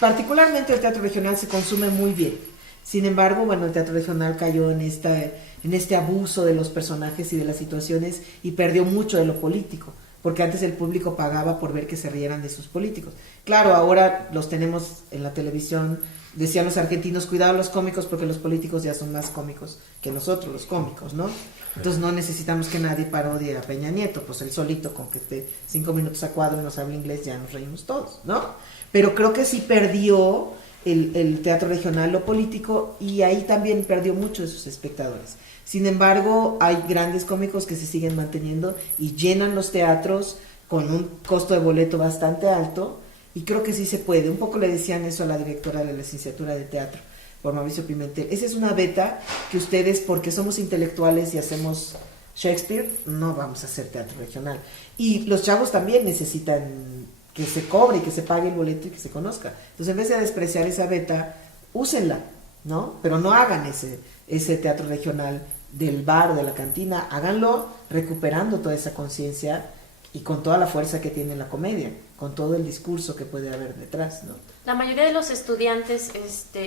Particularmente el teatro regional se consume muy bien. Sin embargo, bueno, el teatro regional cayó en este abuso de los personajes y de las situaciones y perdió mucho de lo político, porque antes el público pagaba por ver que se rieran de sus políticos. Claro, ahora los tenemos en la televisión, decían los argentinos, cuidado los cómicos porque los políticos ya son más cómicos que nosotros, los cómicos, ¿no? Entonces no necesitamos que nadie parodie a Peña Nieto, pues él solito con que esté 5 minutos a cuadro y nos hable inglés ya nos reímos todos, ¿no? Pero creo que sí perdió el teatro regional lo político y ahí también perdió mucho de sus espectadores. Sin embargo, hay grandes cómicos que se siguen manteniendo y llenan los teatros con un costo de boleto bastante alto y creo que sí se puede. Un poco le decían eso a la directora de la licenciatura de teatro, por Mauricio Pimentel. Esa es una beta que ustedes, porque somos intelectuales y hacemos Shakespeare, no vamos a hacer teatro regional. Y los chavos también necesitan que se cobre y que se pague el boleto y que se conozca. Entonces, en vez de despreciar esa beta, úsenla, ¿no? Pero no hagan ese teatro regional del bar o de la cantina, háganlo recuperando toda esa conciencia y con toda la fuerza que tiene la comedia, con todo el discurso que puede haber detrás, ¿no? ¿La mayoría de los estudiantes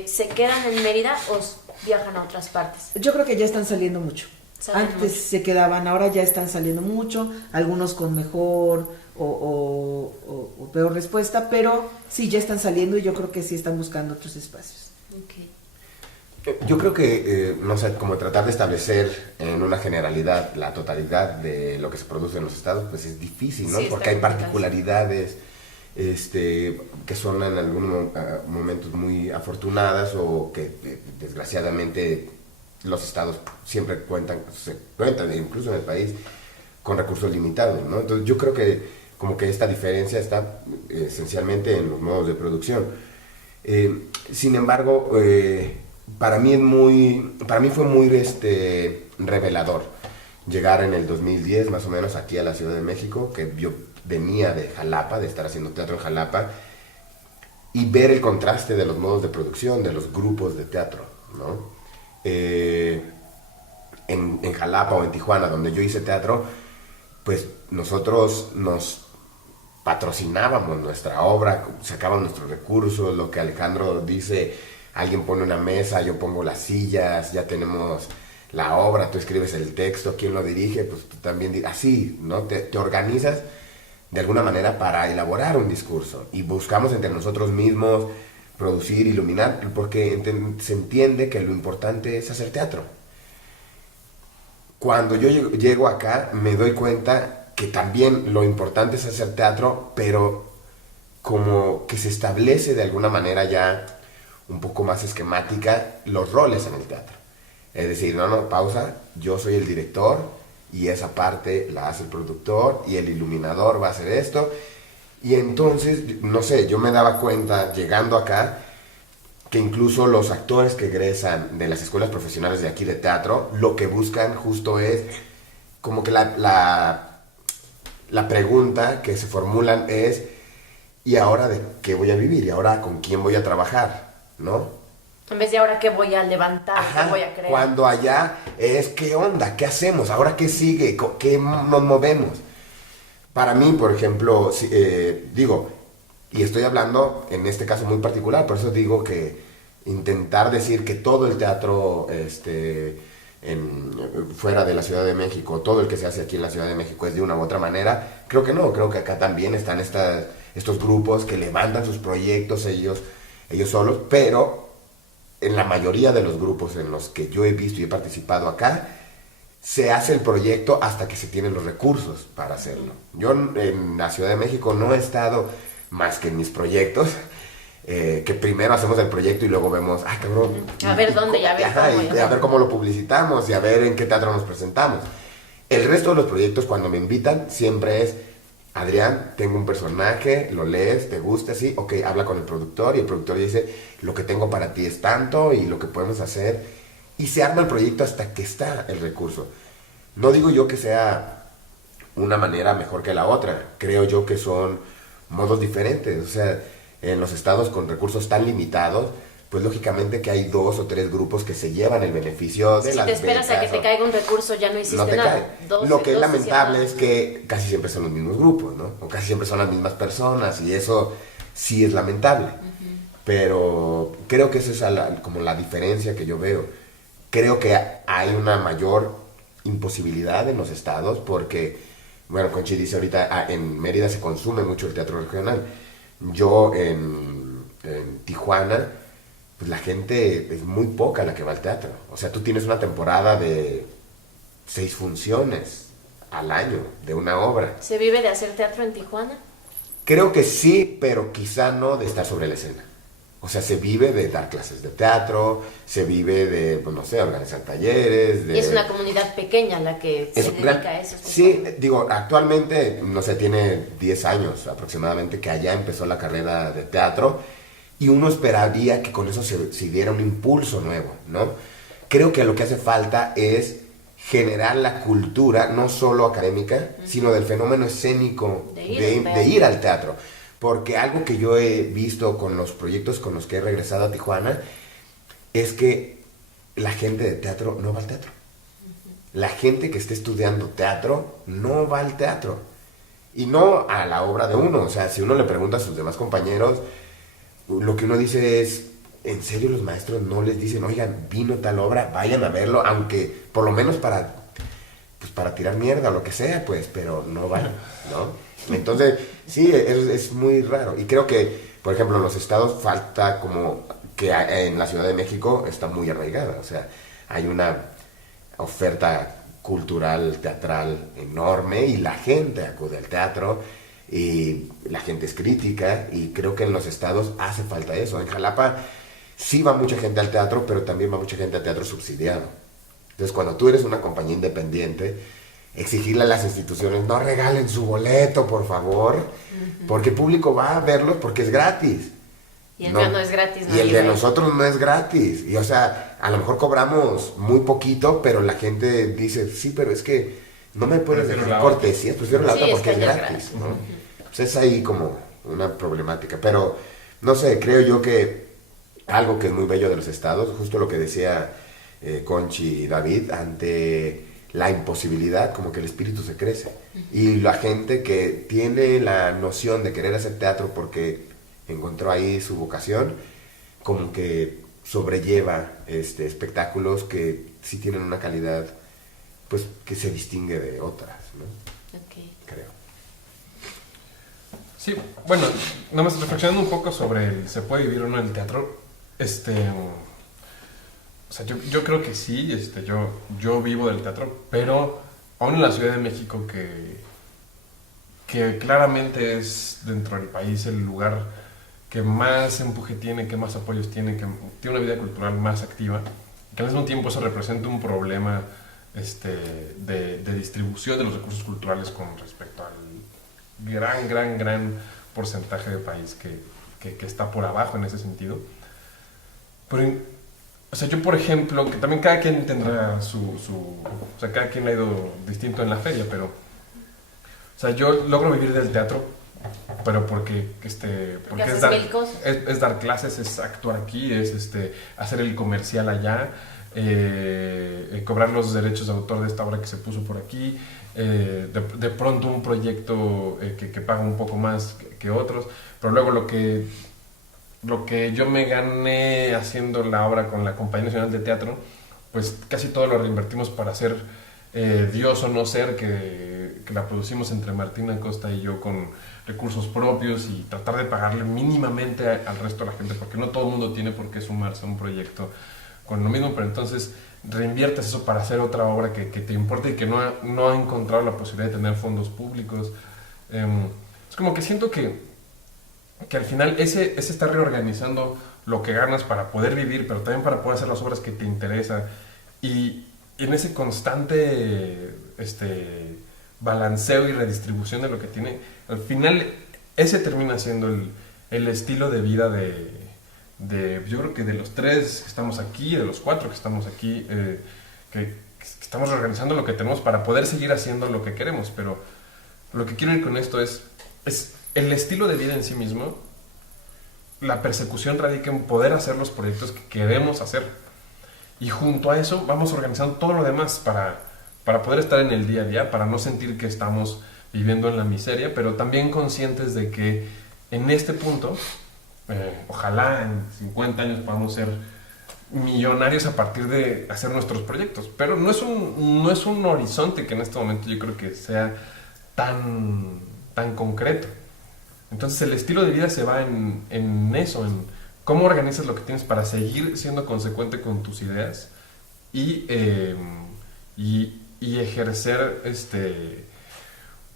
se quedan en Mérida o viajan a otras partes? Yo creo que ya están saliendo mucho. Salen Antes mucho. se quedaban, ahora ya están saliendo mucho, algunos con mejor o peor respuesta, pero sí, ya están saliendo y yo creo que sí están buscando otros espacios. Okay. Yo creo que, no sé, como tratar de establecer en una generalidad la totalidad de lo que se produce en los estados, pues es difícil, ¿no? Sí, está porque hay complicado. particularidades que son en algunos momentos muy afortunadas o que desgraciadamente los estados siempre se cuentan, incluso en el país, con recursos limitados, ¿no? Entonces yo creo que como que esta diferencia está esencialmente en los modos de producción. Sin embargo, para mí fue muy revelador llegar en el 2010 más o menos aquí a la Ciudad de México, que yo venía de Jalapa, de estar haciendo teatro en Jalapa, y ver el contraste de los modos de producción, de los grupos de teatro, ¿no? En Jalapa o en Tijuana, donde yo hice teatro, pues nosotros nos patrocinábamos nuestra obra, sacábamos nuestros recursos, lo que Alejandro dice, alguien pone una mesa, yo pongo las sillas, ya tenemos la obra, tú escribes el texto, ¿quién lo dirige? Pues tú también, así, ¿no? Te organizas de alguna manera para elaborar un discurso y buscamos entre nosotros mismos producir, iluminar, porque se entiende que lo importante es hacer teatro. Cuando yo llego acá me doy cuenta que también lo importante es hacer teatro, pero como que se establece de alguna manera ya un poco más esquemática los roles en el teatro. Es decir, no, pausa, yo soy el director y esa parte la hace el productor y el iluminador va a hacer esto. Y entonces, no sé, yo me daba cuenta llegando acá que incluso los actores que egresan de las escuelas profesionales de aquí de teatro, lo que buscan justo es como que la pregunta que se formulan es: ¿y ahora de qué voy a vivir? ¿Y ahora con quién voy a trabajar? ¿No? En vez de ahora qué voy a levantar, Ajá, qué voy a crear. cuando allá es ¿qué onda? ¿Qué hacemos? ¿Ahora qué sigue? ¿Qué nos movemos? Para mí, por ejemplo, digo, y estoy hablando en este caso muy particular, por eso digo que intentar decir que todo el teatro fuera de la Ciudad de México, todo el que se hace aquí en la Ciudad de México es de una u otra manera, creo que no, creo que acá también están estos grupos que levantan sus proyectos ellos solos, pero en la mayoría de los grupos en los que yo he visto y he participado acá, se hace el proyecto hasta que se tienen los recursos para hacerlo. Yo en la Ciudad de México no he estado más que en mis proyectos, que primero hacemos el proyecto y luego vemos, cabrón, a ver dónde y a ver cómo. y a ver cómo lo publicitamos y a ver en qué teatro nos presentamos. El resto de los proyectos, cuando me invitan, siempre es Adrián, tengo un personaje, lo lees, te gusta, sí, ok, habla con el productor y el productor dice, lo que tengo para ti es tanto y lo que podemos hacer, y se arma el proyecto hasta que está el recurso. No digo yo que sea una manera mejor que la otra, creo yo que son modos diferentes, o sea, en los estados con recursos tan limitados, pues lógicamente que hay 2 o 3 grupos que se llevan el beneficio de Si las te esperas a que te caiga un recurso, ya no hiciste no te nada. cae. Lo que es lamentable es hicieron que casi siempre son los mismos grupos, ¿no? O casi siempre son las mismas personas y eso sí es lamentable. Pero creo que esa es como la diferencia que yo veo. Creo que hay una mayor imposibilidad en los estados porque, bueno, Conchi dice ahorita, en Mérida se consume mucho el teatro regional. Yo en Tijuana, pues la gente es muy poca la que va al teatro. O sea, tú tienes una temporada de 6 funciones al año de una obra. ¿Se vive de hacer teatro en Tijuana? Creo que sí, pero quizá no de estar sobre la escena. O sea, se vive de dar clases de teatro, se vive de, pues no sé, organizar talleres. Y es una comunidad pequeña la que se dedica a eso. Sí, digo, actualmente, no sé, tiene 10 años aproximadamente que allá empezó la carrera de teatro y uno esperaría que con eso se diera un impulso nuevo, ¿no? Creo que lo que hace falta es generar la cultura, no solo académica, sino del fenómeno escénico de ir al teatro. Porque algo que yo he visto con los proyectos con los que he regresado a Tijuana es que la gente de teatro no va al teatro. La gente que esté estudiando teatro no va al teatro. Y no a la obra de uno. O sea, si uno le pregunta a sus demás compañeros, lo que uno dice es, ¿en serio los maestros no les dicen, oigan, vino tal obra, vayan a verlo, aunque por lo menos para tirar mierda o lo que sea, pues, pero no van, ¿no? Entonces, sí, es muy raro. Y creo que, por ejemplo, en los estados falta como que en la Ciudad de México está muy arraigada. O sea, hay una oferta cultural, teatral enorme y la gente acude al teatro y la gente es crítica y creo que en los estados hace falta eso. En Jalapa sí va mucha gente al teatro, pero también va mucha gente al teatro subsidiado. Entonces, cuando tú eres una compañía independiente, exigirle a las instituciones, no regalen su boleto, por favor, porque el público va a verlos porque es gratis. Y el no es gratis. Y el de nosotros no es gratis. Y o sea, a lo mejor cobramos muy poquito, pero la gente dice, sí, pero es que no me puedes dejar cortesías, prefiero la otra porque es gratis, ¿no? Pues es ahí como una problemática. Pero, no sé, creo yo que algo que es muy bello de los estados, justo lo que decía Conchi y David, ante la imposibilidad, como que el espíritu se crece. Y la gente que tiene la noción de querer hacer teatro porque encontró ahí su vocación, como que sobrelleva espectáculos que sí tienen una calidad, pues, que se distingue de otras, ¿no? Okay. Creo. Sí, bueno, nada más reflexionando un poco sobre el se puede vivir o no en el teatro, o sea, yo creo que sí, yo vivo del teatro, pero aún en la Ciudad de México, que claramente es dentro del país el lugar que más empuje tiene, que más apoyos tiene, que tiene una vida cultural más activa, que al mismo tiempo eso representa un problema de distribución de los recursos culturales con respecto al gran porcentaje de país que está por abajo en ese sentido. Pero, o sea, yo por ejemplo, que también cada quien tendrá o sea, cada quien ha ido distinto en la feria, pero, o sea, yo logro vivir del teatro, pero porque es dar clases, es actuar aquí, es hacer el comercial allá, cobrar los derechos de autor de esta obra que se puso por aquí, de pronto un proyecto que paga un poco más que otros, pero luego lo que yo me gané haciendo la obra con la Compañía Nacional de Teatro, pues casi todo lo reinvertimos para hacer Dios o no ser, que la producimos entre Martín Acosta y yo con recursos propios y tratar de pagarle mínimamente al resto de la gente, porque no todo el mundo tiene por qué sumarse a un proyecto con lo mismo, pero entonces reinviertes eso para hacer otra obra que te importa y que no ha encontrado la posibilidad de tener fondos públicos. Es como que siento que al final ese está reorganizando lo que ganas para poder vivir, pero también para poder hacer las obras que te interesan. Y en ese constante balanceo y redistribución de lo que tiene, al final ese termina siendo el estilo de vida yo creo que de los 3 que estamos aquí, de los 4 que estamos aquí, que estamos reorganizando lo que tenemos para poder seguir haciendo lo que queremos. Pero lo que quiero ir con esto es el estilo de vida en sí mismo. La persecución radica en poder hacer los proyectos que queremos hacer, y junto a eso vamos organizando todo lo demás para poder estar en el día a día, para no sentir que estamos viviendo en la miseria, pero también conscientes de que en este punto, ojalá en 50 años podamos ser millonarios a partir de hacer nuestros proyectos, pero no es un horizonte que en este momento yo creo que sea tan concreto. Entonces el estilo de vida se va en eso, en cómo organizas lo que tienes para seguir siendo consecuente con tus ideas y ejercer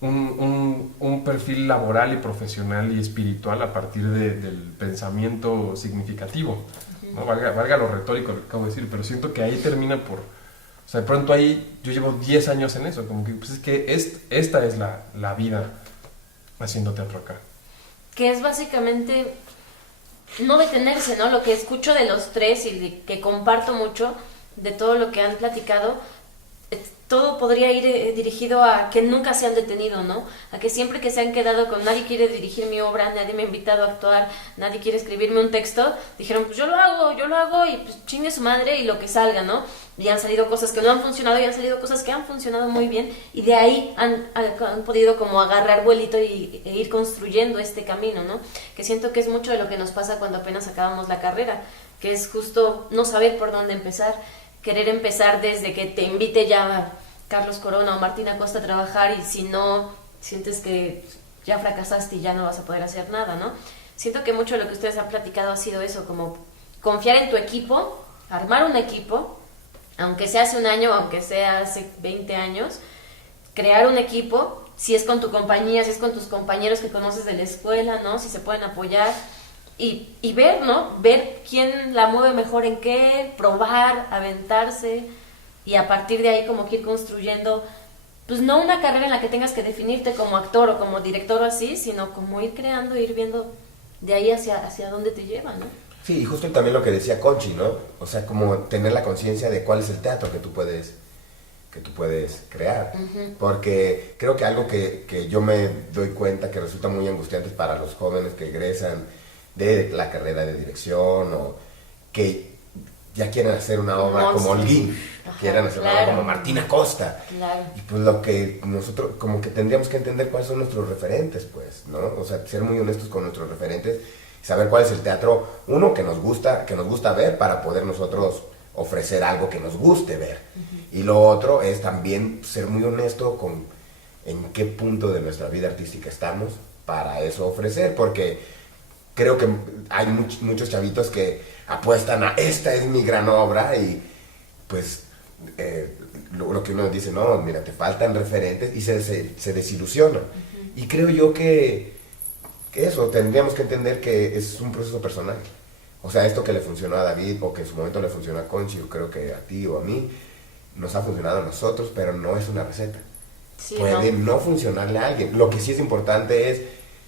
un perfil laboral y profesional y espiritual a partir del pensamiento significativo, ¿no? Valga lo retórico lo que acabo de decir, pero siento que ahí termina por... O sea, de pronto ahí yo llevo 10 años en eso, como que pues es que esta es la vida haciendo teatro acá. Que es básicamente no detenerse, ¿no? Lo que escucho de los 3 y que comparto mucho de todo lo que han platicado, todo podría ir dirigido a que nunca se han detenido, ¿no? A que siempre que se han quedado con nadie quiere dirigir mi obra, nadie me ha invitado a actuar, nadie quiere escribirme un texto, dijeron pues yo lo hago y pues chingue su madre y lo que salga, ¿no? Y han salido cosas que no han funcionado y han salido cosas que han funcionado muy bien, y de ahí han podido como agarrar vuelito e ir construyendo este camino, ¿no? Que siento que es mucho de lo que nos pasa cuando apenas acabamos la carrera, que es justo no saber por dónde empezar, querer empezar desde que te invite ya Carlos Corona o Martina Costa a trabajar, y si no, sientes que ya fracasaste y ya no vas a poder hacer nada, ¿no? Siento que mucho de lo que ustedes han platicado ha sido eso, como confiar en tu equipo, armar un equipo, aunque sea hace un año, aunque sea hace 20 años, crear un equipo, si es con tu compañía, si es con tus compañeros que conoces de la escuela, ¿no? Si se pueden apoyar y ver, ¿no? Ver quién la mueve mejor en qué, probar, aventarse, y a partir de ahí como que ir construyendo, pues no una carrera en la que tengas que definirte como actor o como director o así, sino como ir creando, ir viendo de ahí hacia dónde te lleva, ¿no? Sí, y justo también lo que decía Conchi, ¿no? O sea, como tener la conciencia de cuál es el teatro que tú puedes crear. Uh-huh. Porque creo que algo que yo me doy cuenta que resulta muy angustiante para los jóvenes que egresan de la carrera de dirección, o que ya quieren hacer una obra como Holguín, quieren hacer una obra como Martina Costa. Claro. Y pues lo que nosotros como que tendríamos que entender cuáles son nuestros referentes, pues, ¿no? O sea, ser muy honestos con nuestros referentes, saber cuál es el teatro, uno, que nos gusta ver, para poder nosotros ofrecer algo que nos guste ver. Uh-huh. Y lo otro es también ser muy honesto con en qué punto de nuestra vida artística estamos para eso ofrecer, porque creo que hay muchos chavitos que apuestan a esta es mi gran obra, y pues lo que uno dice, no, mira, te faltan referentes, y se desilusiona. Uh-huh. Y creo yo que eso, tendríamos que entender que es un proceso personal. O sea, esto que le funcionó a David, o que en su momento le funcionó a Conchi, o creo que a ti o a mí, nos ha funcionado a nosotros, pero no es una receta. Sí, puede no funcionarle a alguien. Lo que sí es importante es,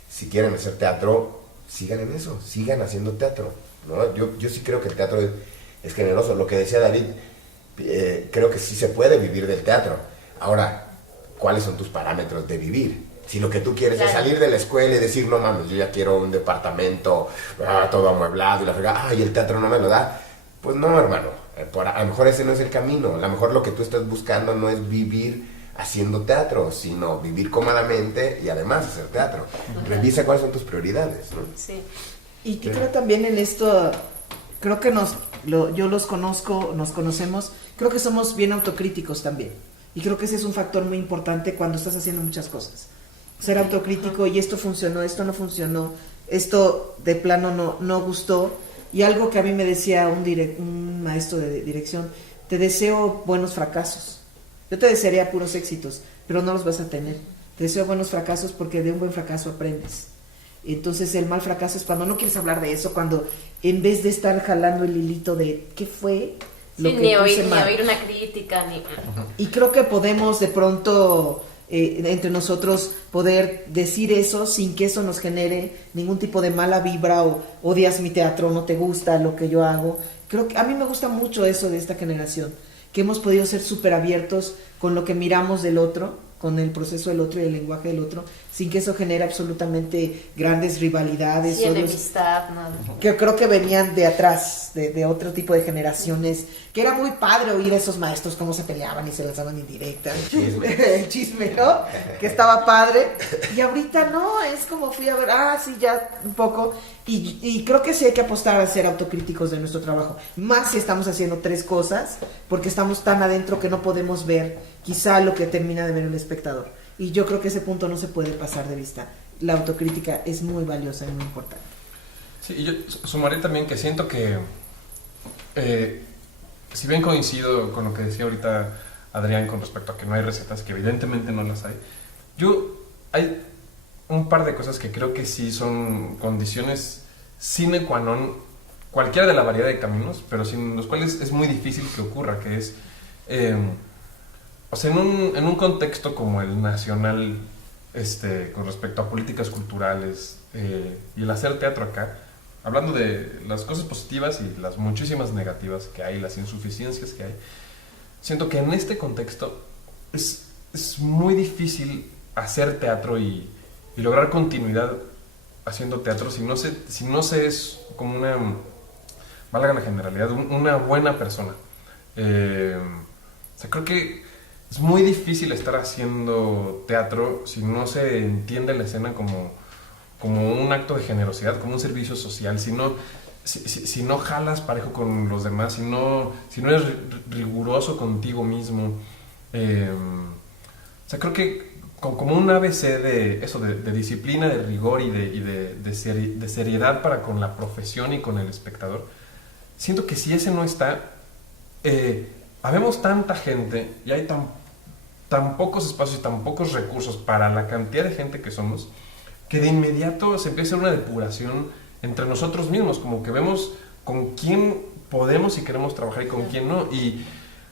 si quieren hacer teatro, sigan en eso, sigan haciendo teatro, ¿no? Yo sí creo que el teatro es generoso. Lo que decía David, creo que sí se puede vivir del teatro. Ahora, ¿cuáles son tus parámetros de vivir? Si lo que tú quieres es salir de la escuela y decir, no mames, yo ya quiero un departamento todo amueblado y la fregada, y el teatro no me lo da, pues no, hermano, a lo mejor ese no es el camino. A lo mejor lo que tú estás buscando no es vivir haciendo teatro, sino vivir cómodamente y además hacer teatro. Uh-huh. Revisa cuáles son tus prioridades, ¿no? Sí. Y que creo también en esto, creo que yo los conozco, nos conocemos, creo que somos bien autocríticos también. Y creo que ese es un factor muy importante cuando estás haciendo muchas cosas. Ser autocrítico, y esto funcionó, esto no funcionó, esto de plano no gustó. Y algo que a mí me decía un maestro de dirección, te deseo buenos fracasos. Yo te desearía puros éxitos, pero no los vas a tener. Te deseo buenos fracasos porque de un buen fracaso aprendes. Entonces el mal fracaso es cuando no quieres hablar de eso, cuando en vez de estar jalando el hilito de qué fue lo que ni oír una crítica, ni... Y creo que podemos de pronto entre nosotros poder decir eso sin que eso nos genere ningún tipo de mala vibra o odias mi teatro, no te gusta lo que yo hago. Creo que a mí me gusta mucho eso de esta generación, que hemos podido ser súper abiertos con lo que miramos del otro, con el proceso del otro y el lenguaje del otro, sin que eso genere absolutamente grandes rivalidades. Sí, enemistad, nada. Que creo que venían de atrás, de otro tipo de generaciones, que era muy padre oír a esos maestros cómo se peleaban y se lanzaban indirectas. El chisme, ¿no? Que estaba padre. Y ahorita no, es como fui a ver, sí, ya un poco. Y creo que sí hay que apostar a ser autocríticos de nuestro trabajo. Más si estamos haciendo 3 cosas, porque estamos tan adentro que no podemos ver quizá lo que termina de ver el espectador. Y yo creo que ese punto no se puede pasar de vista. La autocrítica es muy valiosa y muy importante. Sí, y yo sumaré también que siento que, si bien coincido con lo que decía ahorita Adrián con respecto a que no hay recetas, que evidentemente no las hay, hay un par de cosas que creo que sí son condiciones sine qua non, cualquiera de la variedad de caminos, pero sin los cuales es muy difícil que ocurra, que es, o sea, en un contexto como el nacional, con respecto a políticas culturales y el hacer teatro acá, hablando de las cosas positivas y las muchísimas negativas que hay, las insuficiencias que hay, siento que en este contexto es muy difícil hacer teatro y lograr continuidad haciendo teatro si no se es como una, valga la generalidad, una buena persona. O sea, creo que es muy difícil estar haciendo teatro si no se entiende la escena como un acto de generosidad, como un servicio social, si no jalas parejo con los demás, si no eres riguroso contigo mismo. O sea, creo que como un ABC de eso, de disciplina, de rigor y de seriedad para con la profesión y con el espectador, siento que si ese no está, habemos tanta gente y hay tan pocos espacios y tan pocos recursos para la cantidad de gente que somos, que de inmediato se empieza una depuración entre nosotros mismos, como que vemos con quién podemos y queremos trabajar y con quién no, y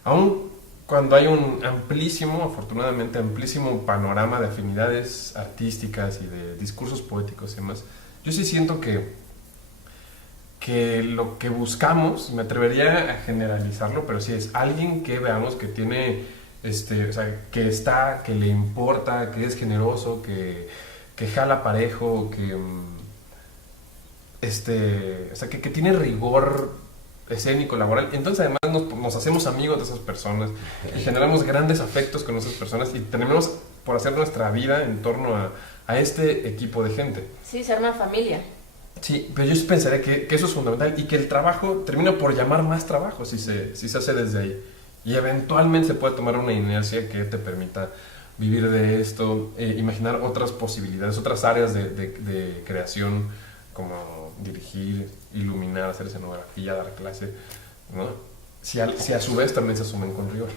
aún cuando hay un afortunadamente amplísimo panorama de afinidades artísticas y de discursos poéticos y demás, yo sí siento que lo que buscamos, me atrevería a generalizarlo, pero sí es alguien que veamos que tiene, o sea, que le importa, que es generoso, que jala parejo, o sea, que tiene rigor escénico, laboral. Entonces además nos hacemos amigos de esas personas y generamos grandes afectos con esas personas y tenemos por hacer nuestra vida en torno a este equipo de gente. Sí, se arma familia. Sí, pero yo sí pensaría que eso es fundamental y que el trabajo termina por llamar más trabajo si se hace desde ahí. Y eventualmente se puede tomar una inercia que te permita vivir de esto, imaginar otras posibilidades, otras áreas de creación, como dirigir, iluminar, hacer escenografía, dar clase, ¿no? Si a su vez también se asumen con rigor.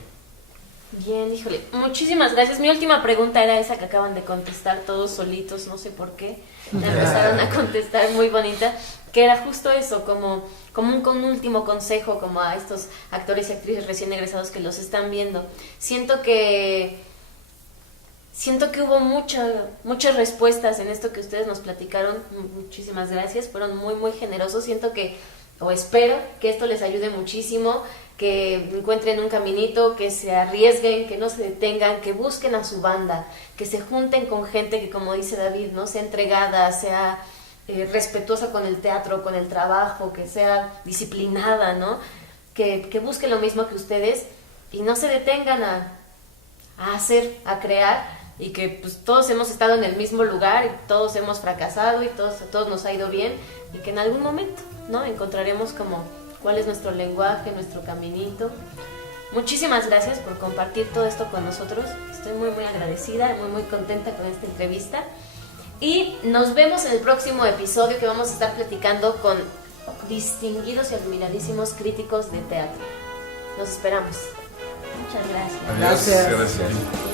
Bien, híjole, muchísimas gracias. Mi última pregunta era esa que acaban de contestar todos solitos, no sé por qué. La empezaron a contestar muy bonita, que era justo eso, como un último consejo como a estos actores y actrices recién egresados que los están viendo. Siento que hubo muchas respuestas en esto que ustedes nos platicaron. Muchísimas gracias, fueron muy, muy generosos. Siento que, o espero que esto les ayude muchísimo, que encuentren un caminito, que se arriesguen, que no se detengan, que busquen a su banda, que se junten con gente que, como dice David, ¿no?, sea entregada, sea respetuosa con el teatro, con el trabajo, que sea disciplinada, ¿no? Que busquen lo mismo que ustedes y no se detengan a hacer, a crear, y que pues todos hemos estado en el mismo lugar y todos hemos fracasado y todos nos ha ido bien, y que en algún momento, ¿no?, encontraremos como cuál es nuestro lenguaje, nuestro caminito. Muchísimas gracias por compartir todo esto con nosotros. Estoy muy, muy agradecida, muy, muy contenta con esta entrevista. Y nos vemos en el próximo episodio, que vamos a estar platicando con distinguidos y admiradísimos críticos de teatro. Los esperamos. Muchas gracias. Adiós. Gracias. Gracias.